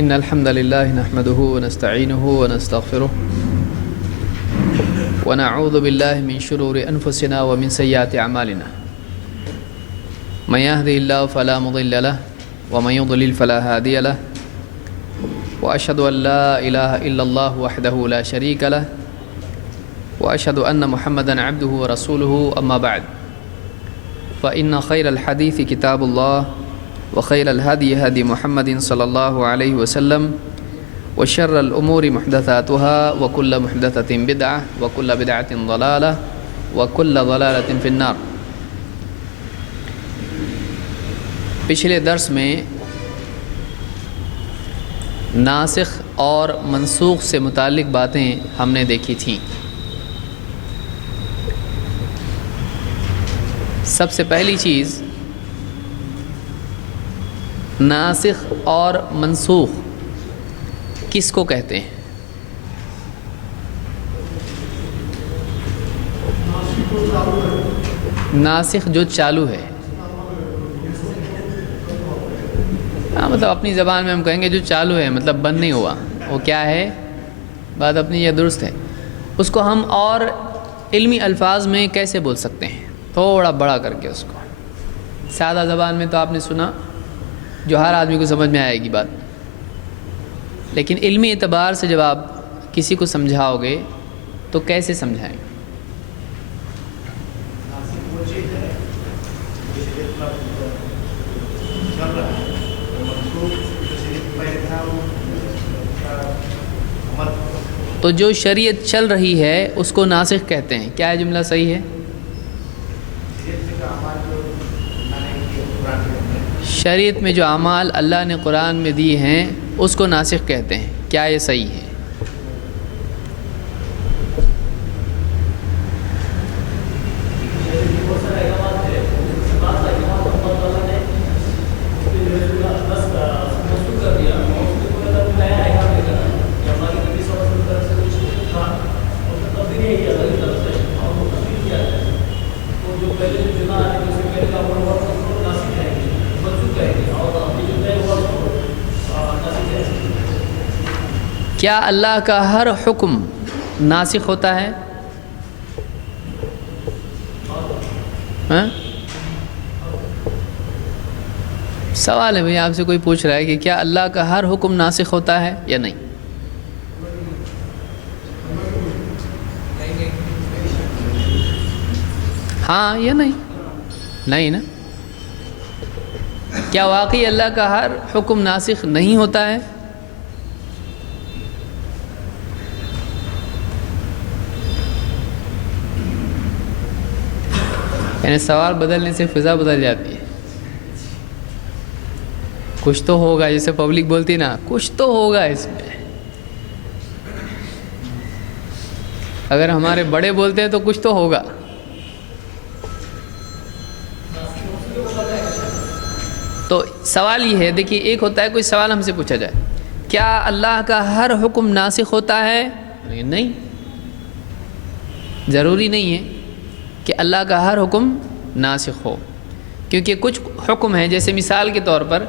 إن الحمد لله نحمده ونستعينه ونستغفره ونعوذ بالله من شرور أنفسنا ومن سيئات أعمالنا من يهده الله فلا مضل له ومن يضلل فلا هادي له وأشهد أن لا إله إلا الله وحده لا شريك له وأشهد أن محمدا عبده ورسوله أما بعد فإن خير الحديث كتاب الله وخير الهدي هدي محمد صلى الله عليه وسلم وشر الأمور محدثاتها وكل محدثة بدعة وكل بدعة ضلالة وكل ضلالة في النار۔ پچھلے درس میں ناسخ اور منسوخ سے متعلق باتیں ہم نے دیکھی تھیں۔ سب سے پہلی چیز، ناسخ اور منسوخ کس کو کہتے ہیں؟ ناسخ جو چالو ہے، مطلب اپنی زبان میں ہم کہیں گے جو چالو ہے، مطلب بند نہیں ہوا، وہ کیا ہے؟ بات اپنی یہ درست ہے۔ اس کو ہم اور علمی الفاظ میں کیسے بول سکتے ہیں؟ تھوڑا بڑا کر کے اس کو، سادہ زبان میں تو آپ نے سنا، جو ہر آدمی کو سمجھ میں آئے گی بات، لیکن علمی اعتبار سے جب آپ کسی کو سمجھاؤ گے تو کیسے سمجھائیں گے؟ تو جو شریعت چل رہی ہے اس کو ناسخ کہتے ہیں۔ کیا ہے جملہ صحیح ہے؟ شریعت میں جو اعمال اللہ نے قرآن میں دی ہیں اس کو ناسخ کہتے ہیں۔ کیا یہ صحیح ہے؟ کیا اللہ کا ہر حکم ناسخ ہوتا ہے؟ سوال ہے بھئی، آپ سے کوئی پوچھ رہا ہے کہ کیا اللہ کا ہر حکم ناسخ ہوتا ہے یا نہیں؟ ہاں یا نہیں؟ نہیں نا؟ کیا واقعی اللہ کا ہر حکم ناسخ نہیں ہوتا ہے؟ یعنی سوال بدلنے سے فضا بدل جاتی ہے۔ کچھ تو ہوگا، جیسے پبلک بولتی نا، کچھ تو ہوگا اس میں۔ اگر ہمارے بڑے بولتے ہیں تو کچھ تو ہوگا۔ تو سوال یہ ہے، دیکھیے، ایک ہوتا ہے کوئی سوال ہم سے پوچھا جائے، کیا اللہ کا ہر حکم ناسخ ہوتا ہے؟ نہیں، ضروری نہیں ہے کہ اللہ کا ہر حکم ناسخ ہو، کیونکہ کچھ حکم ہیں، جیسے مثال کے طور پر،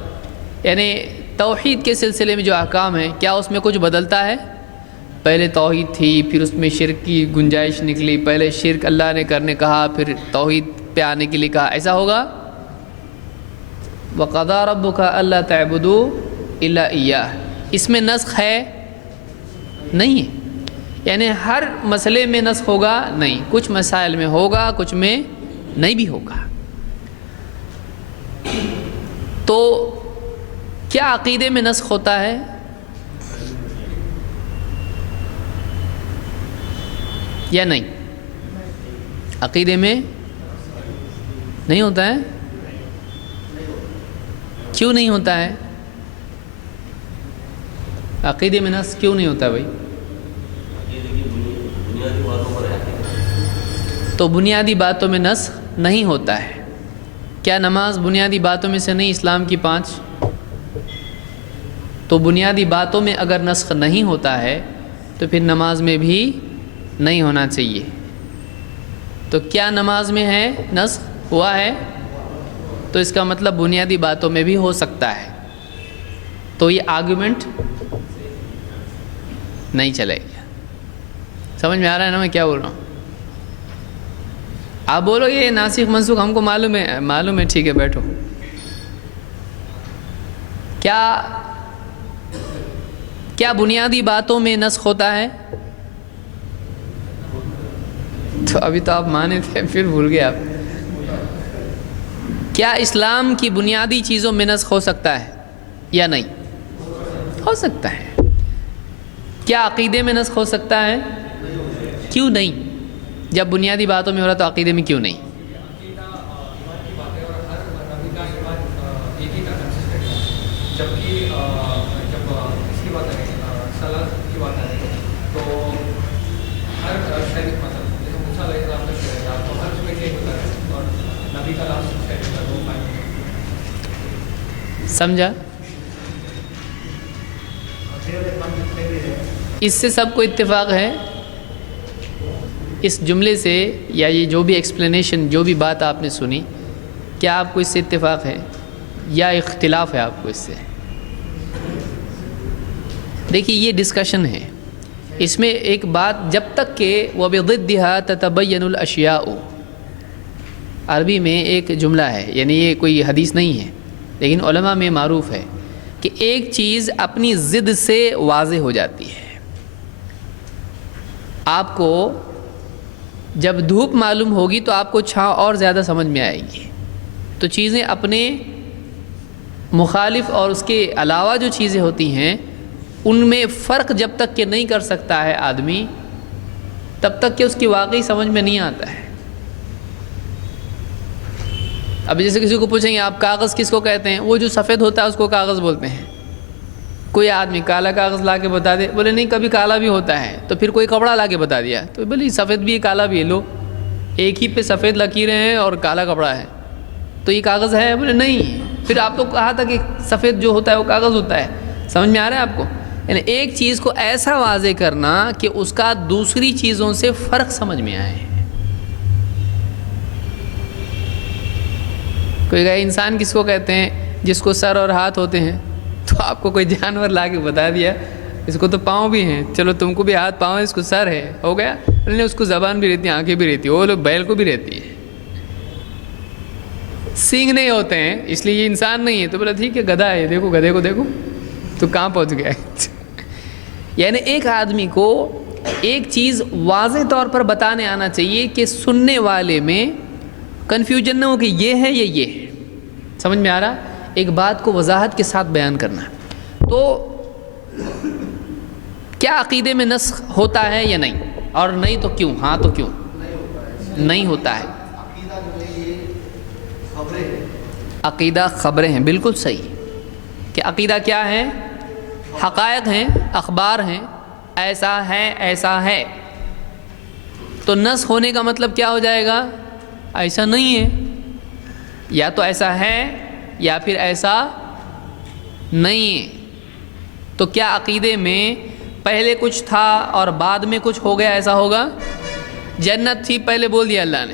یعنی توحید کے سلسلے میں جو احکام ہیں، کیا اس میں کچھ بدلتا ہے؟ پہلے توحید تھی، پھر اس میں شرک کی گنجائش نکلی، پہلے شرک اللہ نے کرنے کہا، پھر توحید پہ آنے کے لیے کہا، ایسا ہوگا؟ وَقَضَىٰ رَبُّكَ أَلَّا تَعْبُدُوا إِلَّا إِيَّاهُ، اس میں نسخ ہے؟ نہیں ہے۔ یعنی ہر مسئلے میں نسخ ہوگا؟ نہیں، کچھ مسائل میں ہوگا، کچھ میں نہیں بھی ہوگا۔ تو کیا عقیدے میں نسخ ہوتا ہے؟ یا نہیں؟ عقیدے میں نہیں ہوتا ہے؟ کیوں نہیں ہوتا ہے؟ عقیدے میں نسخ کیوں نہیں ہوتا بھائی؟ تو بنیادی باتوں میں نسخ نہیں ہوتا ہے۔ کیا نماز بنیادی باتوں میں سے نہیں؟ اسلام کی 5، تو بنیادی باتوں میں اگر نسخ نہیں ہوتا ہے تو پھر نماز میں بھی نہیں ہونا چاہیے۔ تو کیا نماز میں ہے نسخ ہوا ہے؟ تو اس کا مطلب بنیادی باتوں میں بھی ہو سکتا ہے۔ تو یہ آرگومنٹ نہیں چلے گا. سمجھ میں آ رہا ہے نا میں کیا بول رہا ہوں؟ آپ بولو یہ ناسخ منسوخ ہم کو معلوم ہے ٹھیک ہے بیٹھو. کیا بنیادی باتوں میں نسخ ہوتا ہے؟ تو ابھی تو آپ مانے تھے پھر بھول گئے آپ. کیا اسلام کی بنیادی چیزوں میں نسخ ہو سکتا ہے یا نہیں؟ ہو سکتا ہے. کیا عقیدے میں نسخ ہو سکتا ہے؟ کیوں نہیں؟ جب بنیادی باتوں میں ہو رہا تو عقیدے میں کیوں نہیں؟ سمجھا؟ اس سے سب کو اتفاق ہے اس جملے سے، یا یہ جو بھی ایکسپلینیشن جو بھی بات آپ نے سنی، کیا آپ کو اس سے اتفاق ہے یا اختلاف ہے آپ کو اس سے؟ دیکھیے یہ ڈسکشن ہے، اس میں ایک بات جب تک کہ وَبِضِدِّهَا تَتَبَيَّنُ الْأَشْيَاءُ، عربی میں ایک جملہ ہے، یعنی یہ کوئی حدیث نہیں ہے لیکن علماء میں معروف ہے کہ ایک چیز اپنی ضد سے واضح ہو جاتی ہے. آپ کو جب دھوپ معلوم ہوگی تو آپ کو چھاؤں اور زیادہ سمجھ میں آئے گی. تو چیزیں اپنے مخالف اور اس کے علاوہ جو چیزیں ہوتی ہیں ان میں فرق جب تک کہ نہیں کر سکتا ہے آدمی، تب تک کہ اس کی واقعی سمجھ میں نہیں آتا ہے. اب جیسے کسی کو پوچھیں گے آپ کاغذ کس کو کہتے ہیں، وہ جو سفید ہوتا ہے اس کو کاغذ بولتے ہیں. کوئی آدمی کالا کاغذ لا کے بتا دے، بولے نہیں کبھی کالا بھی ہوتا ہے. تو پھر کوئی کپڑا لا کے بتا دیا تو بولے سفید بھی ہے کالا بھی ہے، لو ایک ہی پہ سفید لکیریں ہیں اور کالا کپڑا ہے تو یہ کاغذ ہے؟ بولے نہیں. پھر آپ تو کہا تھا کہ سفید جو ہوتا ہے وہ کاغذ ہوتا ہے. سمجھ میں آ رہا ہے آپ کو؟ یعنی ایک چیز کو ایسا واضح کرنا کہ اس کا دوسری چیزوں سے فرق سمجھ میں آئے. کوئی کہے انسان کس کو کہتے ہیں؟ جس کو سر اور ہاتھ ہوتے ہیں. تو آپ کو کوئی جانور لا کے بتا دیا اس کو تو پاؤں بھی ہیں، چلو تم کو بھی ہاتھ پاؤں ہے، اس کو سر ہے، ہو گیا. نہیں اس کو زبان بھی رہتی ہے، آنکھیں بھی رہتی ہے، وہ لوگ بیل کو بھی رہتی ہے، سینگ نہیں ہوتے ہیں اس لیے یہ انسان نہیں ہے. تو بولا ٹھیک ہے گدھا ہے، دیکھو گدھے کو دیکھو تو کہاں پہنچ گیا. یعنی ایک آدمی کو ایک چیز واضح طور پر بتانے آنا چاہیے کہ سننے والے میں کنفیوژن نہ ہو کہ یہ ہے یا یہ ہے. سمجھ میں آ رہا؟ ایک بات کو وضاحت کے ساتھ بیان کرنا. تو کیا عقیدے میں نسخ ہوتا ہے یا نہیں؟ اور نہیں تو کیوں؟ ہاں تو کیوں نہیں ہوتا ہے؟ عقیدہ خبریں ہیں، بالکل صحیح. کہ عقیدہ کیا ہے؟ حقائق ہیں، اخبار ہیں، ایسا ہے ایسا ہے. تو نسخ ہونے کا مطلب کیا ہو جائے گا؟ ایسا نہیں ہے، یا تو ایسا ہے یا پھر ایسا نہیں ہے. تو کیا عقیدے میں پہلے کچھ تھا اور بعد میں کچھ ہو گیا ایسا ہوگا؟ جنت تھی پہلے بول دیا اللہ نے،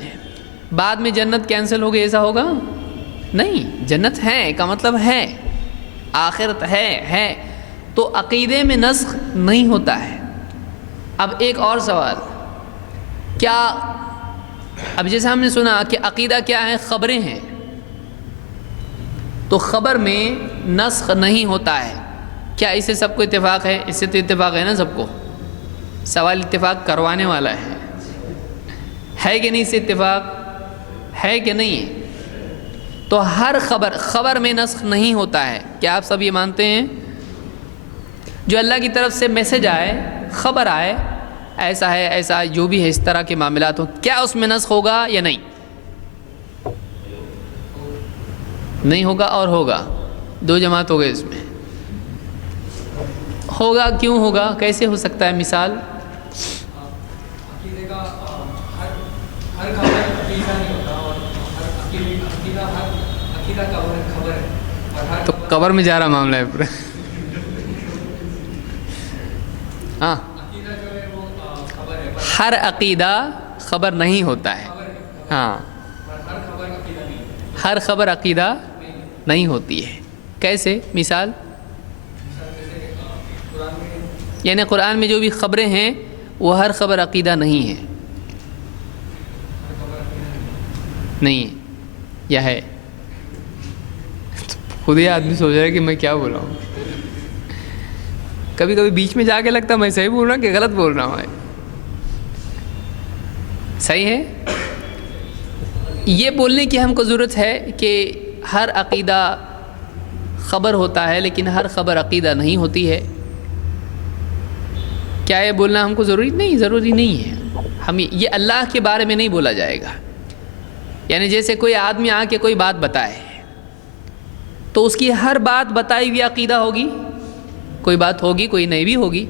بعد میں جنت کینسل ہو گئی ایسا ہوگا؟ نہیں. جنت ہے کا مطلب ہے، آخرت ہے. تو عقیدے میں نسخ نہیں ہوتا ہے. اب ایک اور سوال، کیا اب جیسے ہم نے سنا کہ عقیدہ کیا ہے؟ خبریں ہیں. تو خبر میں نسخ نہیں ہوتا ہے، کیا اس سے سب کو اتفاق ہے؟ اس سے تو اتفاق ہے نا سب کو. سوال اتفاق کروانے والا ہے کہ نہیں؟ اس سے اتفاق ہے کہ نہیں؟ تو ہر خبر میں نسخ نہیں ہوتا ہے. کیا آپ سب یہ مانتے ہیں؟ جو اللہ کی طرف سے میسج آئے، خبر آئے ایسا ہے ایسا جو بھی ہے اس طرح کے معاملات ہوں، کیا اس میں نسخ ہوگا یا نہیں؟ نہیں ہوگا اور ہوگا، دو جماعت ہو گئے اس میں. ہوگا کیوں ہوگا؟ کیسے ہو سکتا ہے؟ مثال عقیدے کا ہر خبر عقیدہ نہیں ہوتا، اور عقیدہ کا خبر ہے. تو قبر میں جا رہا معاملہ ہے پورا. ہاں عقیدہ جو ہے وہ خبر ہے، ہر عقیدہ خبر نہیں ہوتا ہے. ہاں ہر خبر عقیدہ نہیں. ہر خبر عقیدہ نہیں ہوتی ہے. کیسے؟ مثال یعنی قرآن میں جو بھی خبریں ہیں وہ ہر خبر عقیدہ نہیں ہے، نہیں ہے یا ہے؟ خود ہی آدمی سوچ رہا ہے کہ میں کیا بول رہا ہوں. کبھی کبھی بیچ میں جا کے لگتا ہے میں صحیح بول رہا ہوں کہ غلط بول رہا ہوں. صحیح ہے. یہ بولنے کی ہم کو ضرورت ہے کہ ہر عقیدہ خبر ہوتا ہے لیکن ہر خبر عقیدہ نہیں ہوتی ہے. کیا یہ بولنا ہم کو ضروری نہیں ہے. ہم یہ اللہ کے بارے میں نہیں بولا جائے گا. یعنی جیسے کوئی آدمی آ کے کوئی بات بتائے تو اس کی ہر بات بتائی ہوئی عقیدہ ہوگی؟ کوئی بات ہوگی، کوئی نہیں بھی ہوگی.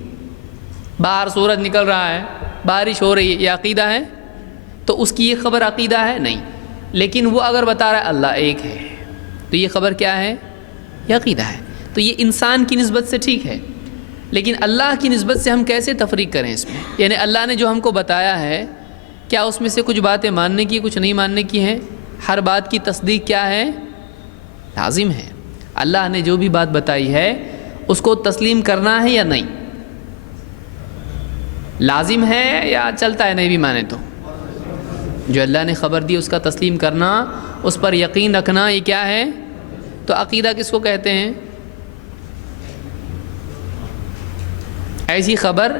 باہر سورج نکل رہا ہے، بارش ہو رہی ہے، یہ عقیدہ ہے؟ تو اس کی یہ خبر عقیدہ ہے؟ نہیں. لیکن وہ اگر بتا رہا ہے اللہ ایک ہے تو یہ خبر کیا ہے؟ یہ عقیدہ ہے. تو یہ انسان کی نسبت سے ٹھیک ہے، لیکن اللہ کی نسبت سے ہم کیسے تفریق کریں اس میں؟ یعنی اللہ نے جو ہم کو بتایا ہے کیا اس میں سے کچھ باتیں ماننے کی، کچھ نہیں ماننے کی ہیں؟ ہر بات کی تصدیق کیا ہے؟ لازم ہے. اللہ نے جو بھی بات بتائی ہے اس کو تسلیم کرنا ہے یا نہیں؟ لازم ہے یا چلتا ہے نہیں بھی مانے تو؟ جو اللہ نے خبر دی اس کا تسلیم کرنا، اس پر یقین رکھنا، یہ کیا ہے؟ تو عقیدہ کس کو کہتے ہیں؟ ایسی خبر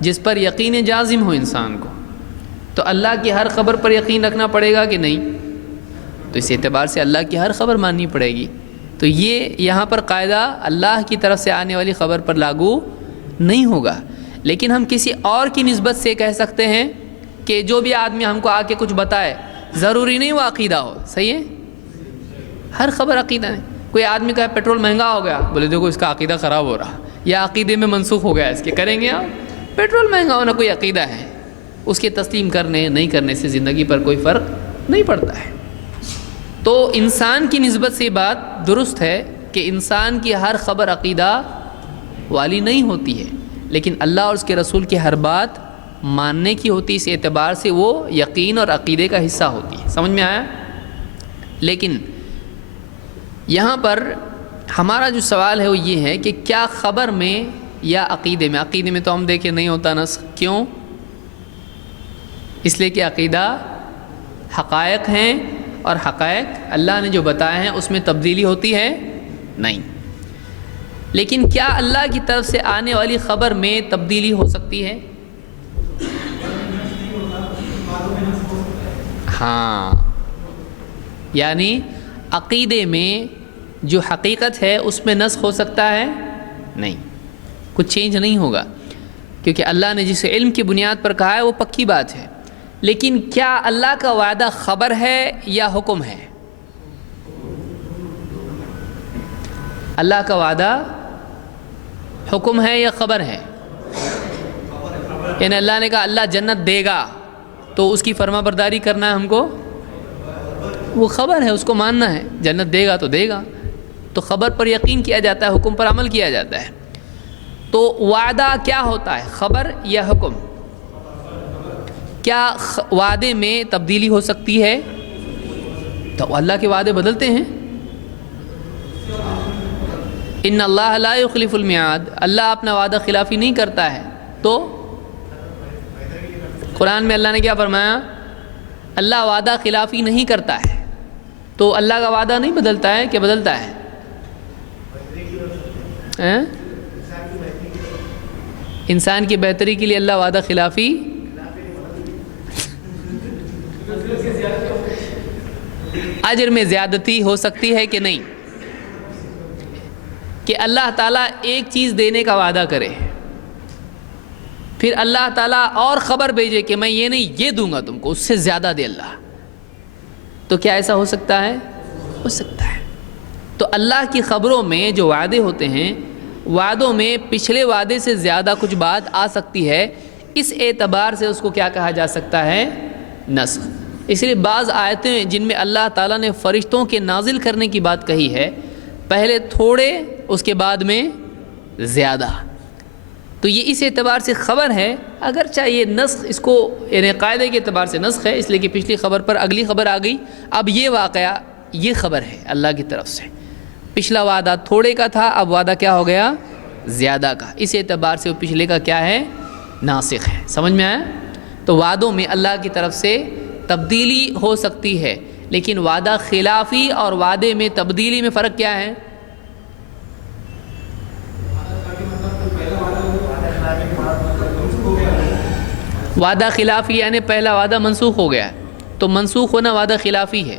جس پر یقین جازم ہو انسان کو. تو اللہ کی ہر خبر پر یقین رکھنا پڑے گا کہ نہیں؟ تو اس اعتبار سے اللہ کی ہر خبر ماننی پڑے گی. تو یہ یہاں پر قاعدہ اللہ کی طرف سے آنے والی خبر پر لاگو نہیں ہوگا. لیکن ہم کسی اور کی نسبت سے کہہ سکتے ہیں کہ جو بھی آدمی ہم کو آ کے کچھ بتائے ضروری نہیں وہ عقیدہ ہو. صحیح ہے؟ ہر خبر عقیدہ نہیں. کوئی آدمی کہے پیٹرول مہنگا ہو گیا، بولے دیکھو اس کا عقیدہ خراب ہو رہا، یا عقیدے میں منسوخ ہو گیا اس کے، کریں گے آپ؟ پیٹرول مہنگا ہونا کوئی عقیدہ ہے، اس کے تسلیم کرنے نہیں کرنے سے زندگی پر کوئی فرق نہیں پڑتا ہے. تو انسان کی نسبت سے یہ بات درست ہے کہ انسان کی ہر خبر عقیدہ والی نہیں ہوتی ہے، لیکن اللہ اور اس کے رسول کی ہر بات ماننے کی ہوتی. اس اعتبار سے وہ یقین اور عقیدے کا حصہ ہوتی ہے. سمجھ میں آیا؟ لیکن یہاں پر ہمارا جو سوال ہے وہ یہ ہے کہ کیا خبر میں یا عقیدے میں؟ عقیدے میں تو ہم دیکھیں نہیں ہوتا نسخ. کیوں؟ اس لیے کہ عقیدہ حقائق ہیں اور حقائق اللہ نے جو بتائے ہیں اس میں تبدیلی ہوتی ہے نہیں. لیکن کیا اللہ کی طرف سے آنے والی خبر میں تبدیلی ہو سکتی ہے؟ ہاں. یعنی عقیدے میں جو حقیقت ہے اس میں نسخ ہو سکتا ہے؟ نہیں، کچھ چینج نہیں ہوگا، کیونکہ اللہ نے جس علم کی بنیاد پر کہا ہے وہ پکی بات ہے. لیکن کیا اللہ کا وعدہ خبر ہے یا حکم ہے؟ اللہ کا وعدہ حکم ہے یا خبر ہے؟ یعنی اللہ نے کہا اللہ جنت دے گا تو اس کی فرما برداری کرنا ہے ہم کو، وہ خبر ہے، اس کو ماننا ہے. جنت دے گا تو دے گا، تو خبر پر یقین کیا جاتا ہے، حکم پر عمل کیا جاتا ہے. تو وعدہ کیا ہوتا ہے، خبر یا حکم؟ کیا وعدے میں تبدیلی ہو سکتی ہے؟ تو اللہ کے وعدے بدلتے ہیں. ان اللہ لا یخلف المیعاد، اللہ اپنا وعدہ خلافی نہیں کرتا ہے. تو قرآن میں اللہ نے کیا فرمایا؟ اللہ وعدہ خلافی نہیں کرتا ہے. تو اللہ کا وعدہ نہیں بدلتا ہے کہ بدلتا ہے؟ انسان کی بہتری کے لیے اللہ وعدہ خلافی اجر میں زیادتی ہو سکتی ہے کہ نہیں؟ کہ اللہ تعالیٰ ایک چیز دینے کا وعدہ کرے، پھر اللہ تعالیٰ اور خبر بھیجے کہ میں یہ نہیں یہ دوں گا تم کو، اس سے زیادہ دے اللہ. تو کیا ایسا ہو سکتا ہے؟ ہو سکتا ہے. تو اللہ کی خبروں میں جو وعدے ہوتے ہیں، وعدوں میں پچھلے وعدے سے زیادہ کچھ بات آ سکتی ہے. اس اعتبار سے اس کو کیا کہا جا سکتا ہے؟ نسخ. اس لیے بعض آیتیں جن میں اللہ تعالیٰ نے فرشتوں کے نازل کرنے کی بات کہی ہے، پہلے تھوڑے اس کے بعد میں زیادہ، تو یہ اس اعتبار سے خبر ہے. اگرچہ یہ نسخ اس کو یعنی قاعدے کے اعتبار سے نسخ ہے، اس لیے کہ پچھلی خبر پر اگلی خبر آ گئی. اب یہ واقعہ یہ خبر ہے اللہ کی طرف سے. پچھلا وعدہ تھوڑے کا تھا، اب وعدہ کیا ہو گیا؟ زیادہ کا، اس اعتبار سے وہ پچھلے کا کیا ہے؟ ناسخ ہے۔ سمجھ میں آیا؟ تو وعدوں میں اللہ کی طرف سے تبدیلی ہو سکتی ہے، لیکن وعدہ خلافی اور وعدے میں تبدیلی میں فرق کیا ہے؟ وعدہ خلافی یعنی پہلا وعدہ منسوخ ہو گیا ہے، تو منسوخ ہونا وعدہ خلافی ہے۔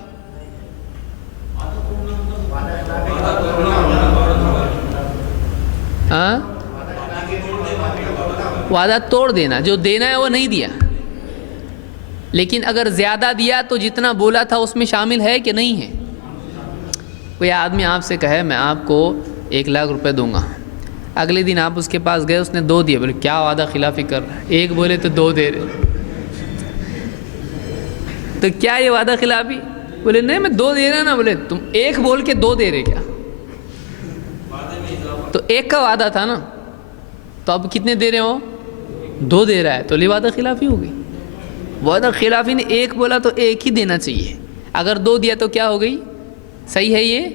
ہاں، وعدہ توڑ دینا، جو دینا ہے وہ نہیں دیا، لیکن اگر زیادہ دیا تو جتنا بولا تھا اس میں شامل ہے کہ نہیں ہے؟ کوئی آدمی آپ سے کہے میں آپ کو 1,00,000 روپے دوں گا، اگلے دن آپ اس کے پاس گئے، اس نے 2 دیے، بولے کیا وعدہ خلافی کر رہا ہے، 1 بولے تو 2 دے رہے، تو کیا یہ وعدہ خلافی؟ بولے نہیں میں 2 دے رہا نا، بولے تم 1 بول کے 2 دے رہے کیا؟ تو 1 کا وعدہ تھا نا، تو اب کتنے دے رہے ہو؟ 2 دے رہا ہے، تو یہ وعدہ خلافی ہو گئی۔ وعدہ خلافی نے 1 بولا تو 1 ہی دینا چاہیے، اگر 2 دیا تو کیا ہو گئی؟ صحیح ہے یہ؟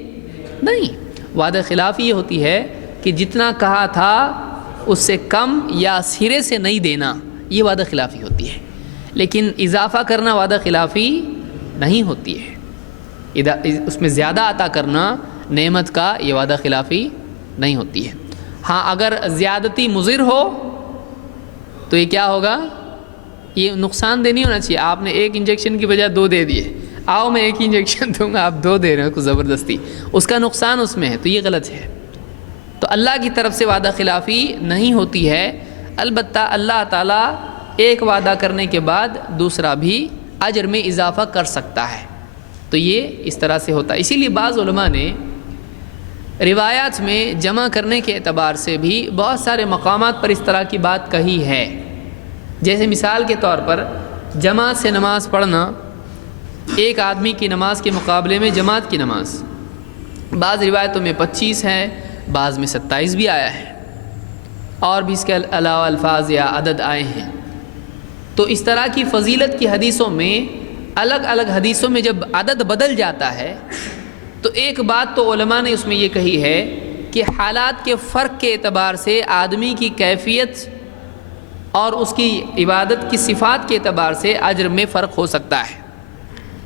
نہیں، وعدہ خلافی یہ ہوتی ہے کہ جتنا کہا تھا اس سے کم یا سرے سے نہیں دینا، یہ وعدہ خلافی ہوتی ہے، لیکن اضافہ کرنا وعدہ خلافی نہیں ہوتی ہے، اس میں زیادہ عطا کرنا نعمت کا یہ وعدہ خلافی نہیں ہوتی ہے۔ ہاں اگر زیادتی مضر ہو تو یہ کیا ہوگا؟ یہ نقصان دہ نہیں ہونا چاہیے، آپ نے 1 انجیکشن کی بجائے 2 دے دیے، آؤ میں 1 انجیکشن دوں گا، آپ 2 دے رہے ہیں کچھ زبردستی، اس کا نقصان اس میں ہے، تو یہ غلط ہے۔ تو اللہ کی طرف سے وعدہ خلافی نہیں ہوتی ہے، البتہ اللہ تعالیٰ ایک وعدہ کرنے کے بعد دوسرا بھی اجر میں اضافہ کر سکتا ہے، تو یہ اس طرح سے ہوتا ہے۔ اسی لیے بعض علماء نے روایات میں جمع کرنے کے اعتبار سے بھی بہت سارے مقامات پر اس طرح کی بات کہی ہے، جیسے مثال کے طور پر جماعت سے نماز پڑھنا، ایک آدمی کی نماز کے مقابلے میں جماعت کی نماز، بعض روایتوں میں 25 ہے، بعض میں 27 بھی آیا ہے، اور بھی اس کے علاوہ الفاظ یا عدد آئے ہیں۔ تو اس طرح کی فضیلت کی حدیثوں میں الگ الگ حدیثوں میں جب عدد بدل جاتا ہے تو ایک بات تو علماء نے اس میں یہ کہی ہے کہ حالات کے فرق کے اعتبار سے آدمی کی کیفیت اور اس کی عبادت کی صفات کے اعتبار سے اجر میں فرق ہو سکتا ہے۔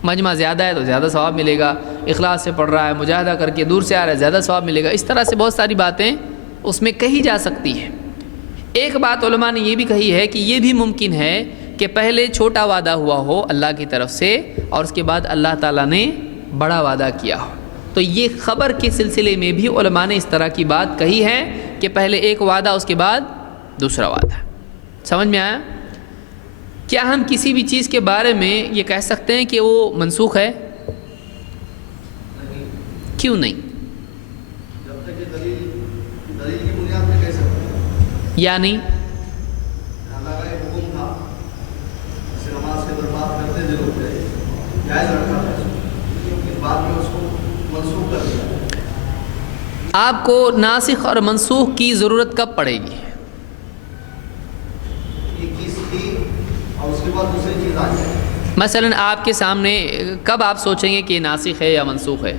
مجمع زیادہ ہے تو زیادہ ثواب ملے گا، اخلاص سے پڑھ رہا ہے، مجاہدہ کر کے دور سے آ رہا ہے، زیادہ ثواب ملے گا، اس طرح سے بہت ساری باتیں اس میں کہی جا سکتی ہیں۔ ایک بات علماء نے یہ بھی کہی ہے کہ یہ بھی ممکن ہے کہ پہلے چھوٹا وعدہ ہوا ہو اللہ کی طرف سے اور اس کے بعد اللہ تعالیٰ نے بڑا وعدہ کیا ہو، تو یہ خبر کے سلسلے میں بھی علماء نے اس طرح کی بات کہی ہے کہ پہلے ایک وعدہ اس کے بعد دوسرا وعدہ۔ سمجھ میں آیا؟ کیا ہم کسی بھی چیز کے بارے میں یہ کہہ سکتے ہیں کہ وہ منسوخ ہے؟ کیوں نہیں؟ جب تک یہ دلیل کی بنیاد پہ کہہ سکتے یا نہیں؟ اللہ کا ایک حکم تھا، اسے نماز کے برباد کرتے تھے لوگ، جائز رکھا تھا، لیکن بعد میں اس کو منسوخ کر دیا۔ آپ کو ناسخ اور منسوخ کی ضرورت کب پڑے گی؟ ایک چیز تھی اور اس کے بعد دوسری چیز آ جائے۔ مثلا آپ کے سامنے کب آپ سوچیں گے کہ یہ ناسخ ہے یا منسوخ ہے؟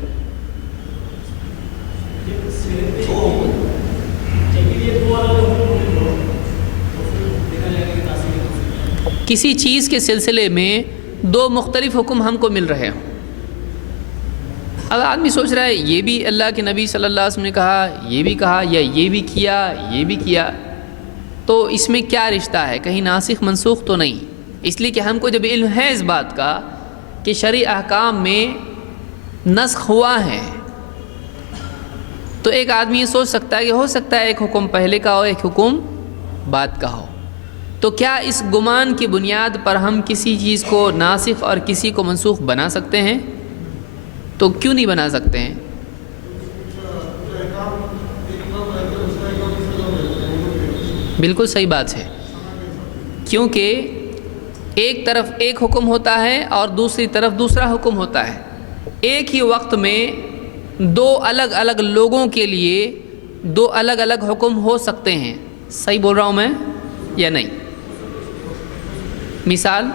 کسی چیز کے سلسلے میں 2 مختلف حکم ہم کو مل رہے ہوں، اب آدمی سوچ رہا ہے یہ بھی اللہ کے نبی صلی اللہ علیہ وسلم نے کہا، یہ بھی کہا، یا یہ بھی کیا، یہ بھی کیا، تو اس میں کیا رشتہ ہے؟ کہیں ناسخ منسوخ تو نہیں؟ اس لیے کہ ہم کو جب علم ہے اس بات کا کہ شرعی احکام میں نسخ ہوا ہے، تو ایک آدمی یہ سوچ سکتا ہے کہ ہو سکتا ہے ایک حکم پہلے کا ہو، ایک حکم بعد کا ہو، تو کیا اس گمان کی بنیاد پر ہم کسی چیز کو ناسخ اور کسی کو منسوخ بنا سکتے ہیں؟ تو کیوں نہیں بنا سکتے ہیں؟ بالکل صحیح بات ہے، کیونکہ ایک طرف ایک حکم ہوتا ہے اور دوسری طرف دوسرا حکم ہوتا ہے، ایک ہی وقت میں 2 الگ الگ لوگوں کے لیے 2 الگ الگ حکم ہو سکتے ہیں۔ صحیح بول رہا ہوں میں یا نہیں؟ مثال،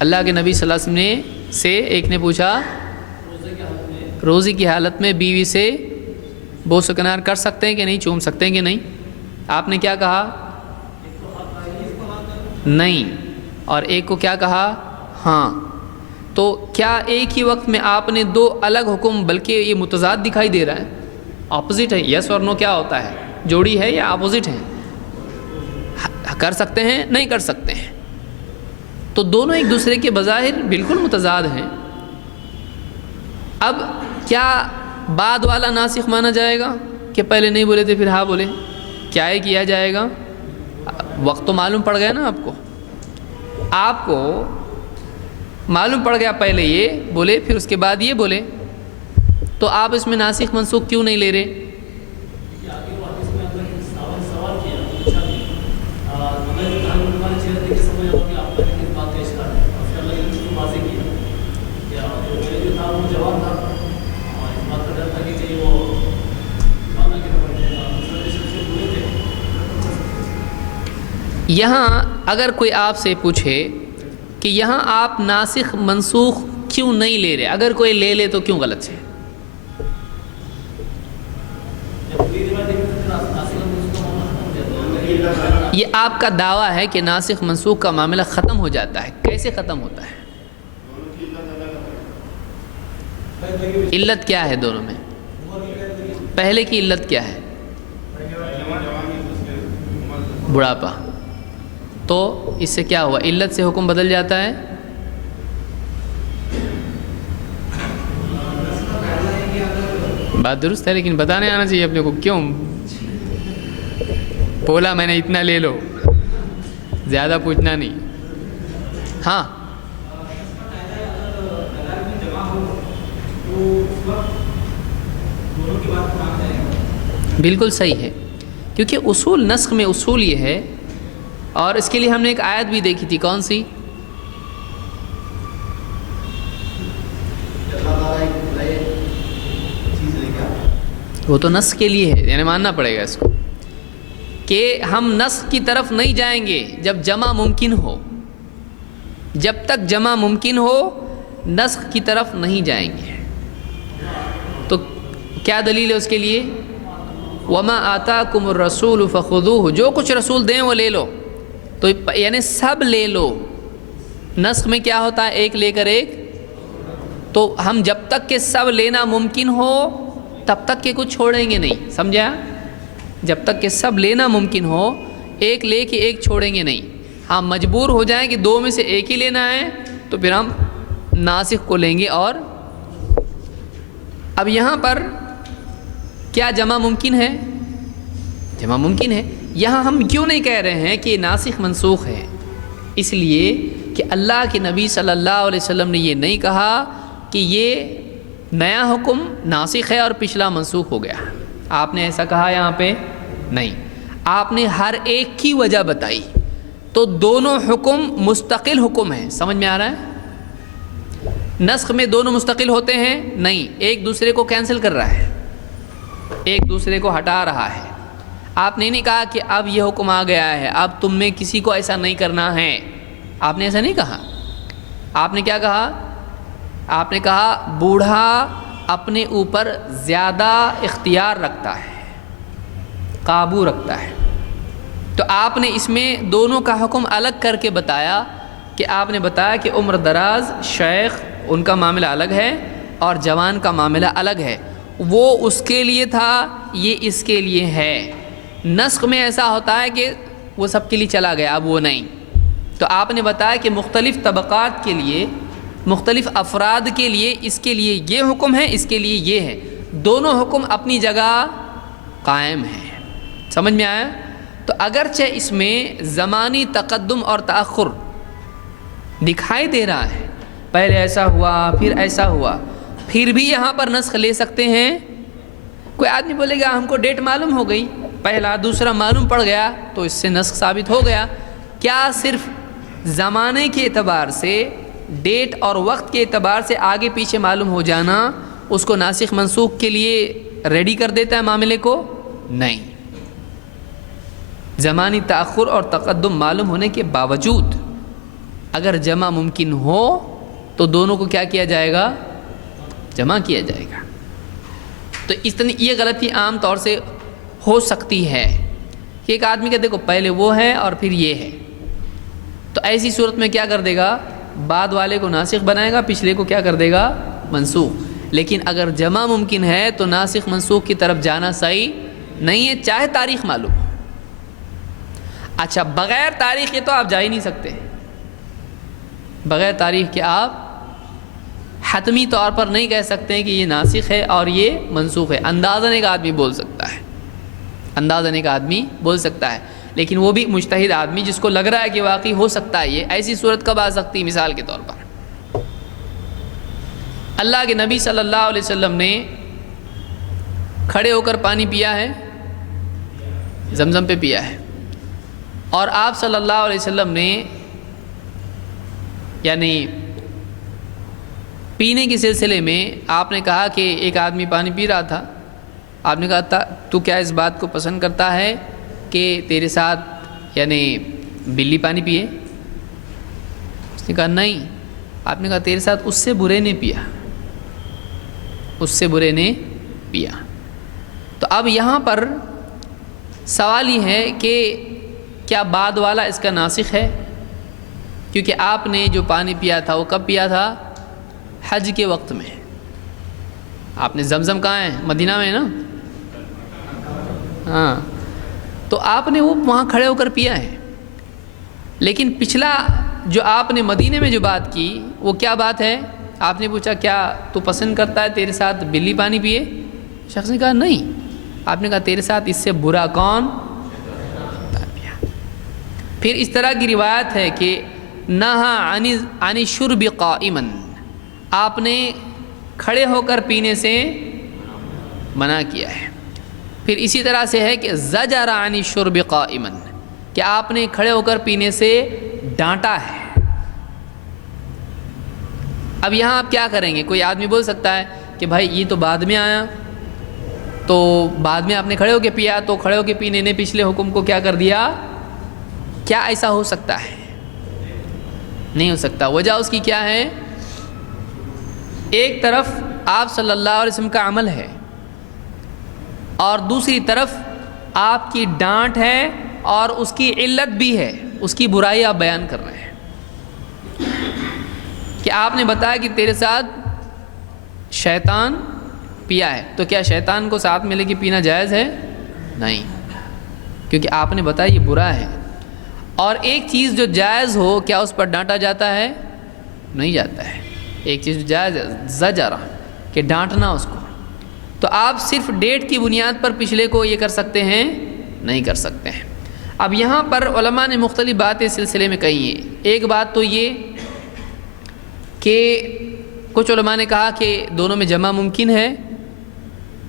اللہ کے نبی صلی اللہ علیہ وسلم نے سے، ایک نے پوچھا روزی کی حالت میں بیوی سے بوس و کنار کر سکتے ہیں کہ نہیں، چوم سکتے ہیں کہ نہیں؟ آپ نے کیا کہا؟ نہیں. اور ایک کو کیا کہا؟ ہاں. تو کیا ایک ہی وقت میں آپ نے دو الگ حکم، بلکہ یہ متضاد دکھائی دے رہا ہے، اپوزٹ ہے؟ یس اور نو کیا ہوتا ہے؟ جوڑی ہے یا اپوزٹ ہے؟ کر سکتے ہیں، نہیں کر سکتے ہیں. تو دونوں ایک دوسرے کے بظاہر بالکل متضاد ہیں. اب کیا بعد والا ناسخ مانا جائے گا کہ پہلے نہیں بولے تھے پھر ہاں بولے؟ کیا ہے کیا جائے گا؟ وقت تو معلوم پڑ گیا نا آپ کو معلوم پڑ گیا، پہلے یہ بولے پھر اس کے بعد یہ بولے، تو آپ اس میں ناسخ منسوخ کیوں نہیں لے رہے؟ یہاں اگر کوئی آپ سے پوچھے کہ یہاں آپ ناسخ منسوخ کیوں نہیں لے رہے، اگر کوئی لے لے تو کیوں غلط ہے؟ یہ آپ کا دعویٰ ہے کہ ناسخ منسوخ کا معاملہ ختم ہو جاتا ہے. کیسے ختم ہوتا ہے؟ علت کیا ہے دونوں میں؟ پہلے کی علت کیا ہے؟ بڑھاپا. تو اس سے کیا ہوا؟ علت سے حکم بدل جاتا ہے. بات درست ہے لیکن بتانے آنا چاہیے اپنے کو. کیوں بولا میں نے اتنا لے لو، زیادہ پوچھنا نہیں. ہاں بالکل صحیح ہے، کیونکہ اصول نسخ میں اصول یہ ہے. اور اس کے لیے ہم نے ایک آیت بھی دیکھی تھی، کون سی؟ وہ تو نسخ کے لیے ہے، یعنی ماننا پڑے گا اس کو کہ ہم نسخ کی طرف نہیں جائیں گے جب جمع ممکن ہو. جب تک جمع ممکن ہو نسخ کی طرف نہیں جائیں گے. تو کیا دلیل ہے اس کے لیے؟ وَمَا آتَاكُمُ الرَّسُولُ فَخُذُوهُ، جو کچھ رسول دیں وہ لے لو. تو یعنی سب لے لو. نسخ میں کیا ہوتا ہے؟ ایک لے کر ایک. تو ہم جب تک کہ سب لینا ممکن ہو تب تک کہ کچھ چھوڑیں گے نہیں. سمجھا؟ جب تک کہ سب لینا ممکن ہو ایک لے کے ایک چھوڑیں گے نہیں. ہم مجبور ہو جائیں کہ دو میں سے ایک ہی لینا ہے تو پھر ہم ناسخ کو لیں گے. اور اب یہاں پر کیا جمع ممکن ہے؟ جمع ممکن ہے. یہاں ہم کیوں نہیں کہہ رہے ہیں کہ ناسخ منسوخ ہے؟ اس لیے کہ اللہ کے نبی صلی اللہ علیہ وسلم نے یہ نہیں کہا کہ یہ نیا حکم ناسخ ہے اور پچھلا منسوخ ہو گیا. آپ نے ایسا کہا یہاں پہ؟ نہیں. آپ نے ہر ایک کی وجہ بتائی. تو دونوں حکم مستقل حکم ہیں. سمجھ میں آ رہا ہے؟ نسخ میں دونوں مستقل ہوتے ہیں؟ نہیں. ایک دوسرے کو کینسل کر رہا ہے، ایک دوسرے کو ہٹا رہا ہے. آپ نے نہیں کہا کہ اب یہ حکم آ گیا ہے اب تم میں کسی کو ایسا نہیں کرنا ہے. آپ نے ایسا نہیں کہا. آپ نے کیا کہا؟ آپ نے کہا بوڑھا اپنے اوپر زیادہ اختیار رکھتا ہے، قابو رکھتا ہے. تو آپ نے اس میں دونوں کا حکم الگ کر کے بتایا کہ آپ نے بتایا کہ عمر دراز شیخ ان کا معاملہ الگ ہے اور جوان کا معاملہ الگ ہے. وہ اس کے لیے تھا، یہ اس کے لیے ہے. نسخ میں ایسا ہوتا ہے کہ وہ سب کے لیے چلا گیا، اب وہ نہیں. تو آپ نے بتایا کہ مختلف طبقات کے لیے، مختلف افراد کے لیے اس کے لیے یہ حکم ہے، اس کے لیے یہ ہے. دونوں حکم اپنی جگہ قائم ہیں. سمجھ میں آیا؟ تو اگرچہ اس میں زمانی تقدم اور تأخر دکھائی دے رہا ہے، پہلے ایسا ہوا پھر ایسا ہوا، پھر بھی یہاں پر نسخ لے سکتے ہیں. کوئی آدمی بولے گا ہم کو ڈیٹ معلوم ہو گئی، پہلا دوسرا معلوم پڑ گیا تو اس سے نسخ ثابت ہو گیا. کیا صرف زمانے کے اعتبار سے، ڈیٹ اور وقت کے اعتبار سے آگے پیچھے معلوم ہو جانا اس کو ناسخ منسوخ کے لیے ریڈی کر دیتا ہے معاملے کو؟ نہیں. زمانی تأخر اور تقدم معلوم ہونے کے باوجود اگر جمع ممکن ہو تو دونوں کو کیا کیا جائے گا؟ جمع کیا جائے گا۔ تو اس طرح یہ غلطی عام طور سے ہو سکتی ہے کہ ایک آدمی کا دیکھو پہلے وہ ہے اور پھر یہ ہے، تو ایسی صورت میں کیا کر دے گا؟ بعد والے کو ناسخ بنائے گا، پچھلے کو کیا کر دے گا؟ منسوخ۔ لیکن اگر جمع ممکن ہے تو ناسخ منسوخ کی طرف جانا صحیح نہیں ہے، چاہے تاریخ معلوم ہو۔ اچھا، بغیر تاریخ کے تو آپ جا ہی نہیں سکتے، بغیر تاریخ کے آپ حتمی طور پر نہیں کہہ سکتے کہ یہ ناسخ ہے اور یہ منسوخ ہے۔ اندازاً ایک آدمی بول سکتا ہے، اندازاً ایک آدمی بول سکتا ہے، لیکن وہ بھی مجتہد آدمی جس کو لگ رہا ہے کہ واقعی ہو سکتا ہے یہ۔ ایسی صورت کب آ سکتی ہے؟ مثال کے طور پر اللہ کے نبی صلی اللہ علیہ وسلم نے کھڑے ہو کر پانی پیا ہے، زمزم پہ پیا ہے، اور آپ صلی اللہ علیہ وسلم نے یعنی پینے کے سلسلے میں آپ نے کہا کہ ایک آدمی پانی پی رہا تھا، آپ نے کہا تھا تو کیا اس بات کو پسند کرتا ہے کہ تیرے ساتھ یعنی بلی پانی پیے؟ اس نے کہا نہیں۔ آپ نے کہا تیرے ساتھ اس سے برے نے پیا، اس سے برے نے پیا۔ تو اب یہاں پر سوال یہ ہے کہ کیا بعد والا اس کا ناسخ ہے؟ کیونکہ آپ نے جو پانی پیا تھا وہ کب پیا تھا؟ حج کے وقت میں۔ آپ نے زمزم کہاں ہے؟ مدینہ میں ہے نا؟ ہاں، تو آپ نے وہ وہاں کھڑے ہو کر پیا ہے، لیکن پچھلا جو آپ نے مدینے میں جو بات کی وہ کیا بات ہے؟ آپ نے پوچھا کیا تو پسند کرتا ہے تیرے ساتھ بلی پانی پیے؟ شخص نے کہا نہیں۔ آپ نے کہا تیرے ساتھ اس سے برا کون پیا؟ پھر اس طرح کی روایت ہے کہ نہا عن الشرب قائما، آپ نے کھڑے ہو کر پینے سے منع کیا ہے۔ پھر اسی طرح سے ہے کہ زجر عن الشرب قائما، کہ آپ نے کھڑے ہو کر پینے سے ڈانٹا ہے۔ اب یہاں آپ کیا کریں گے؟ کوئی آدمی بول سکتا ہے کہ بھائی یہ تو بعد میں آیا، تو بعد میں آپ نے کھڑے ہو کے پیا، تو کھڑے ہو کے پینے نے پچھلے حکم کو کیا کر دیا؟ کیا ایسا ہو سکتا ہے؟ نہیں ہو سکتا۔ وجہ اس کی کیا ہے؟ ایک طرف آپ صلی اللہ علیہ وسلم کا عمل ہے اور دوسری طرف آپ کی ڈانٹ ہے اور اس کی علت بھی ہے، اس کی برائی آپ بیان کر رہے ہیں کہ آپ نے بتایا کہ تیرے ساتھ شیطان پیا ہے، تو کیا شیطان کو ساتھ میں لے کے پینا جائز ہے؟ نہیں، کیونکہ آپ نے بتایا یہ برا ہے۔ اور ایک چیز جو جائز ہو کیا اس پر ڈانٹا جاتا ہے؟ نہیں جاتا ہے۔ ایک چیز جو جائز ہے زجرہ، کہ ڈانٹنا اس کو، تو آپ صرف ڈیٹ کی بنیاد پر پچھلے کو یہ کر سکتے ہیں؟ نہیں کر سکتے ہیں۔ اب یہاں پر علماء نے مختلف باتیں اس سلسلے میں کہی ہیں۔ ایک بات تو یہ کہ کچھ علماء نے کہا کہ دونوں میں جمع ممکن ہے۔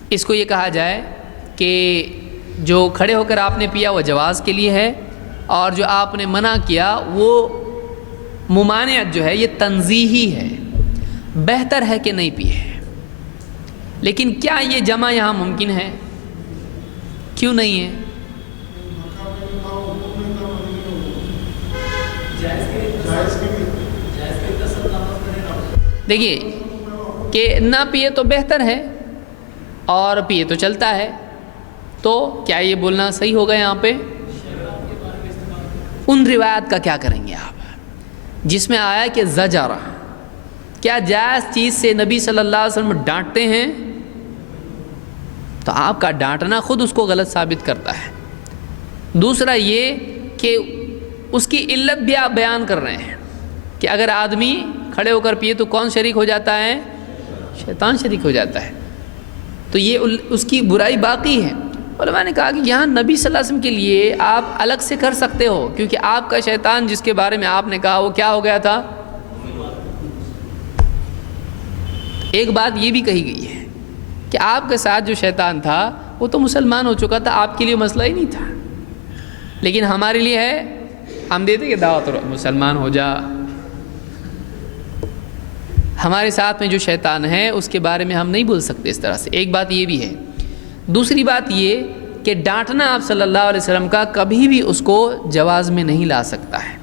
اس کو یہ کہا جائے کہ جو کھڑے ہو کر آپ نے پیا وہ جواز کے لیے ہے، اور جو آپ نے منع کیا وہ ممانعت جو ہے یہ تنزیہی ہے، بہتر ہے کہ نہیں پیے۔ لیکن کیا یہ جمع یہاں ممکن ہے؟ کیوں نہیں ہے؟ دیکھیے کہ نہ پیے تو بہتر ہے اور پیے تو چلتا ہے، تو کیا یہ بولنا صحیح ہوگا یہاں پہ؟ ان روایت کا کیا کریں گے آپ جس میں آیا کہ زجرہ؟ کیا جائز چیز سے نبی صلی اللہ علیہ وسلم ڈانٹتے ہیں؟ تو آپ کا ڈانٹنا خود اس کو غلط ثابت کرتا ہے۔ دوسرا یہ کہ اس کی علت بھی آپ بیان کر رہے ہیں کہ اگر آدمی کھڑے ہو کر پیے تو کون شریک ہو جاتا ہے؟ شیطان شریک ہو جاتا ہے، تو یہ اس کی برائی باقی ہے۔ علماء نے کہا کہ یہاں نبی صلی اللہ علیہ وسلم کے لیے آپ الگ سے کر سکتے ہو، کیونکہ آپ کا شیطان جس کے بارے میں آپ نے کہا وہ کیا ہو گیا تھا؟ ایک بات یہ بھی کہی گئی ہے کہ آپ کے ساتھ جو شیطان تھا وہ تو مسلمان ہو چکا تھا، آپ کے لیے مسئلہ ہی نہیں تھا، لیکن ہمارے لیے ہے، ہم دیتے کہ دعوت مسلمان ہو جا۔ ہمارے ساتھ میں جو شیطان ہے اس کے بارے میں ہم نہیں بول سکتے اس طرح سے، ایک بات یہ بھی ہے۔ دوسری بات یہ کہ ڈانٹنا آپ صلی اللہ علیہ وسلم کا کبھی بھی اس کو جواز میں نہیں لا سکتا ہے،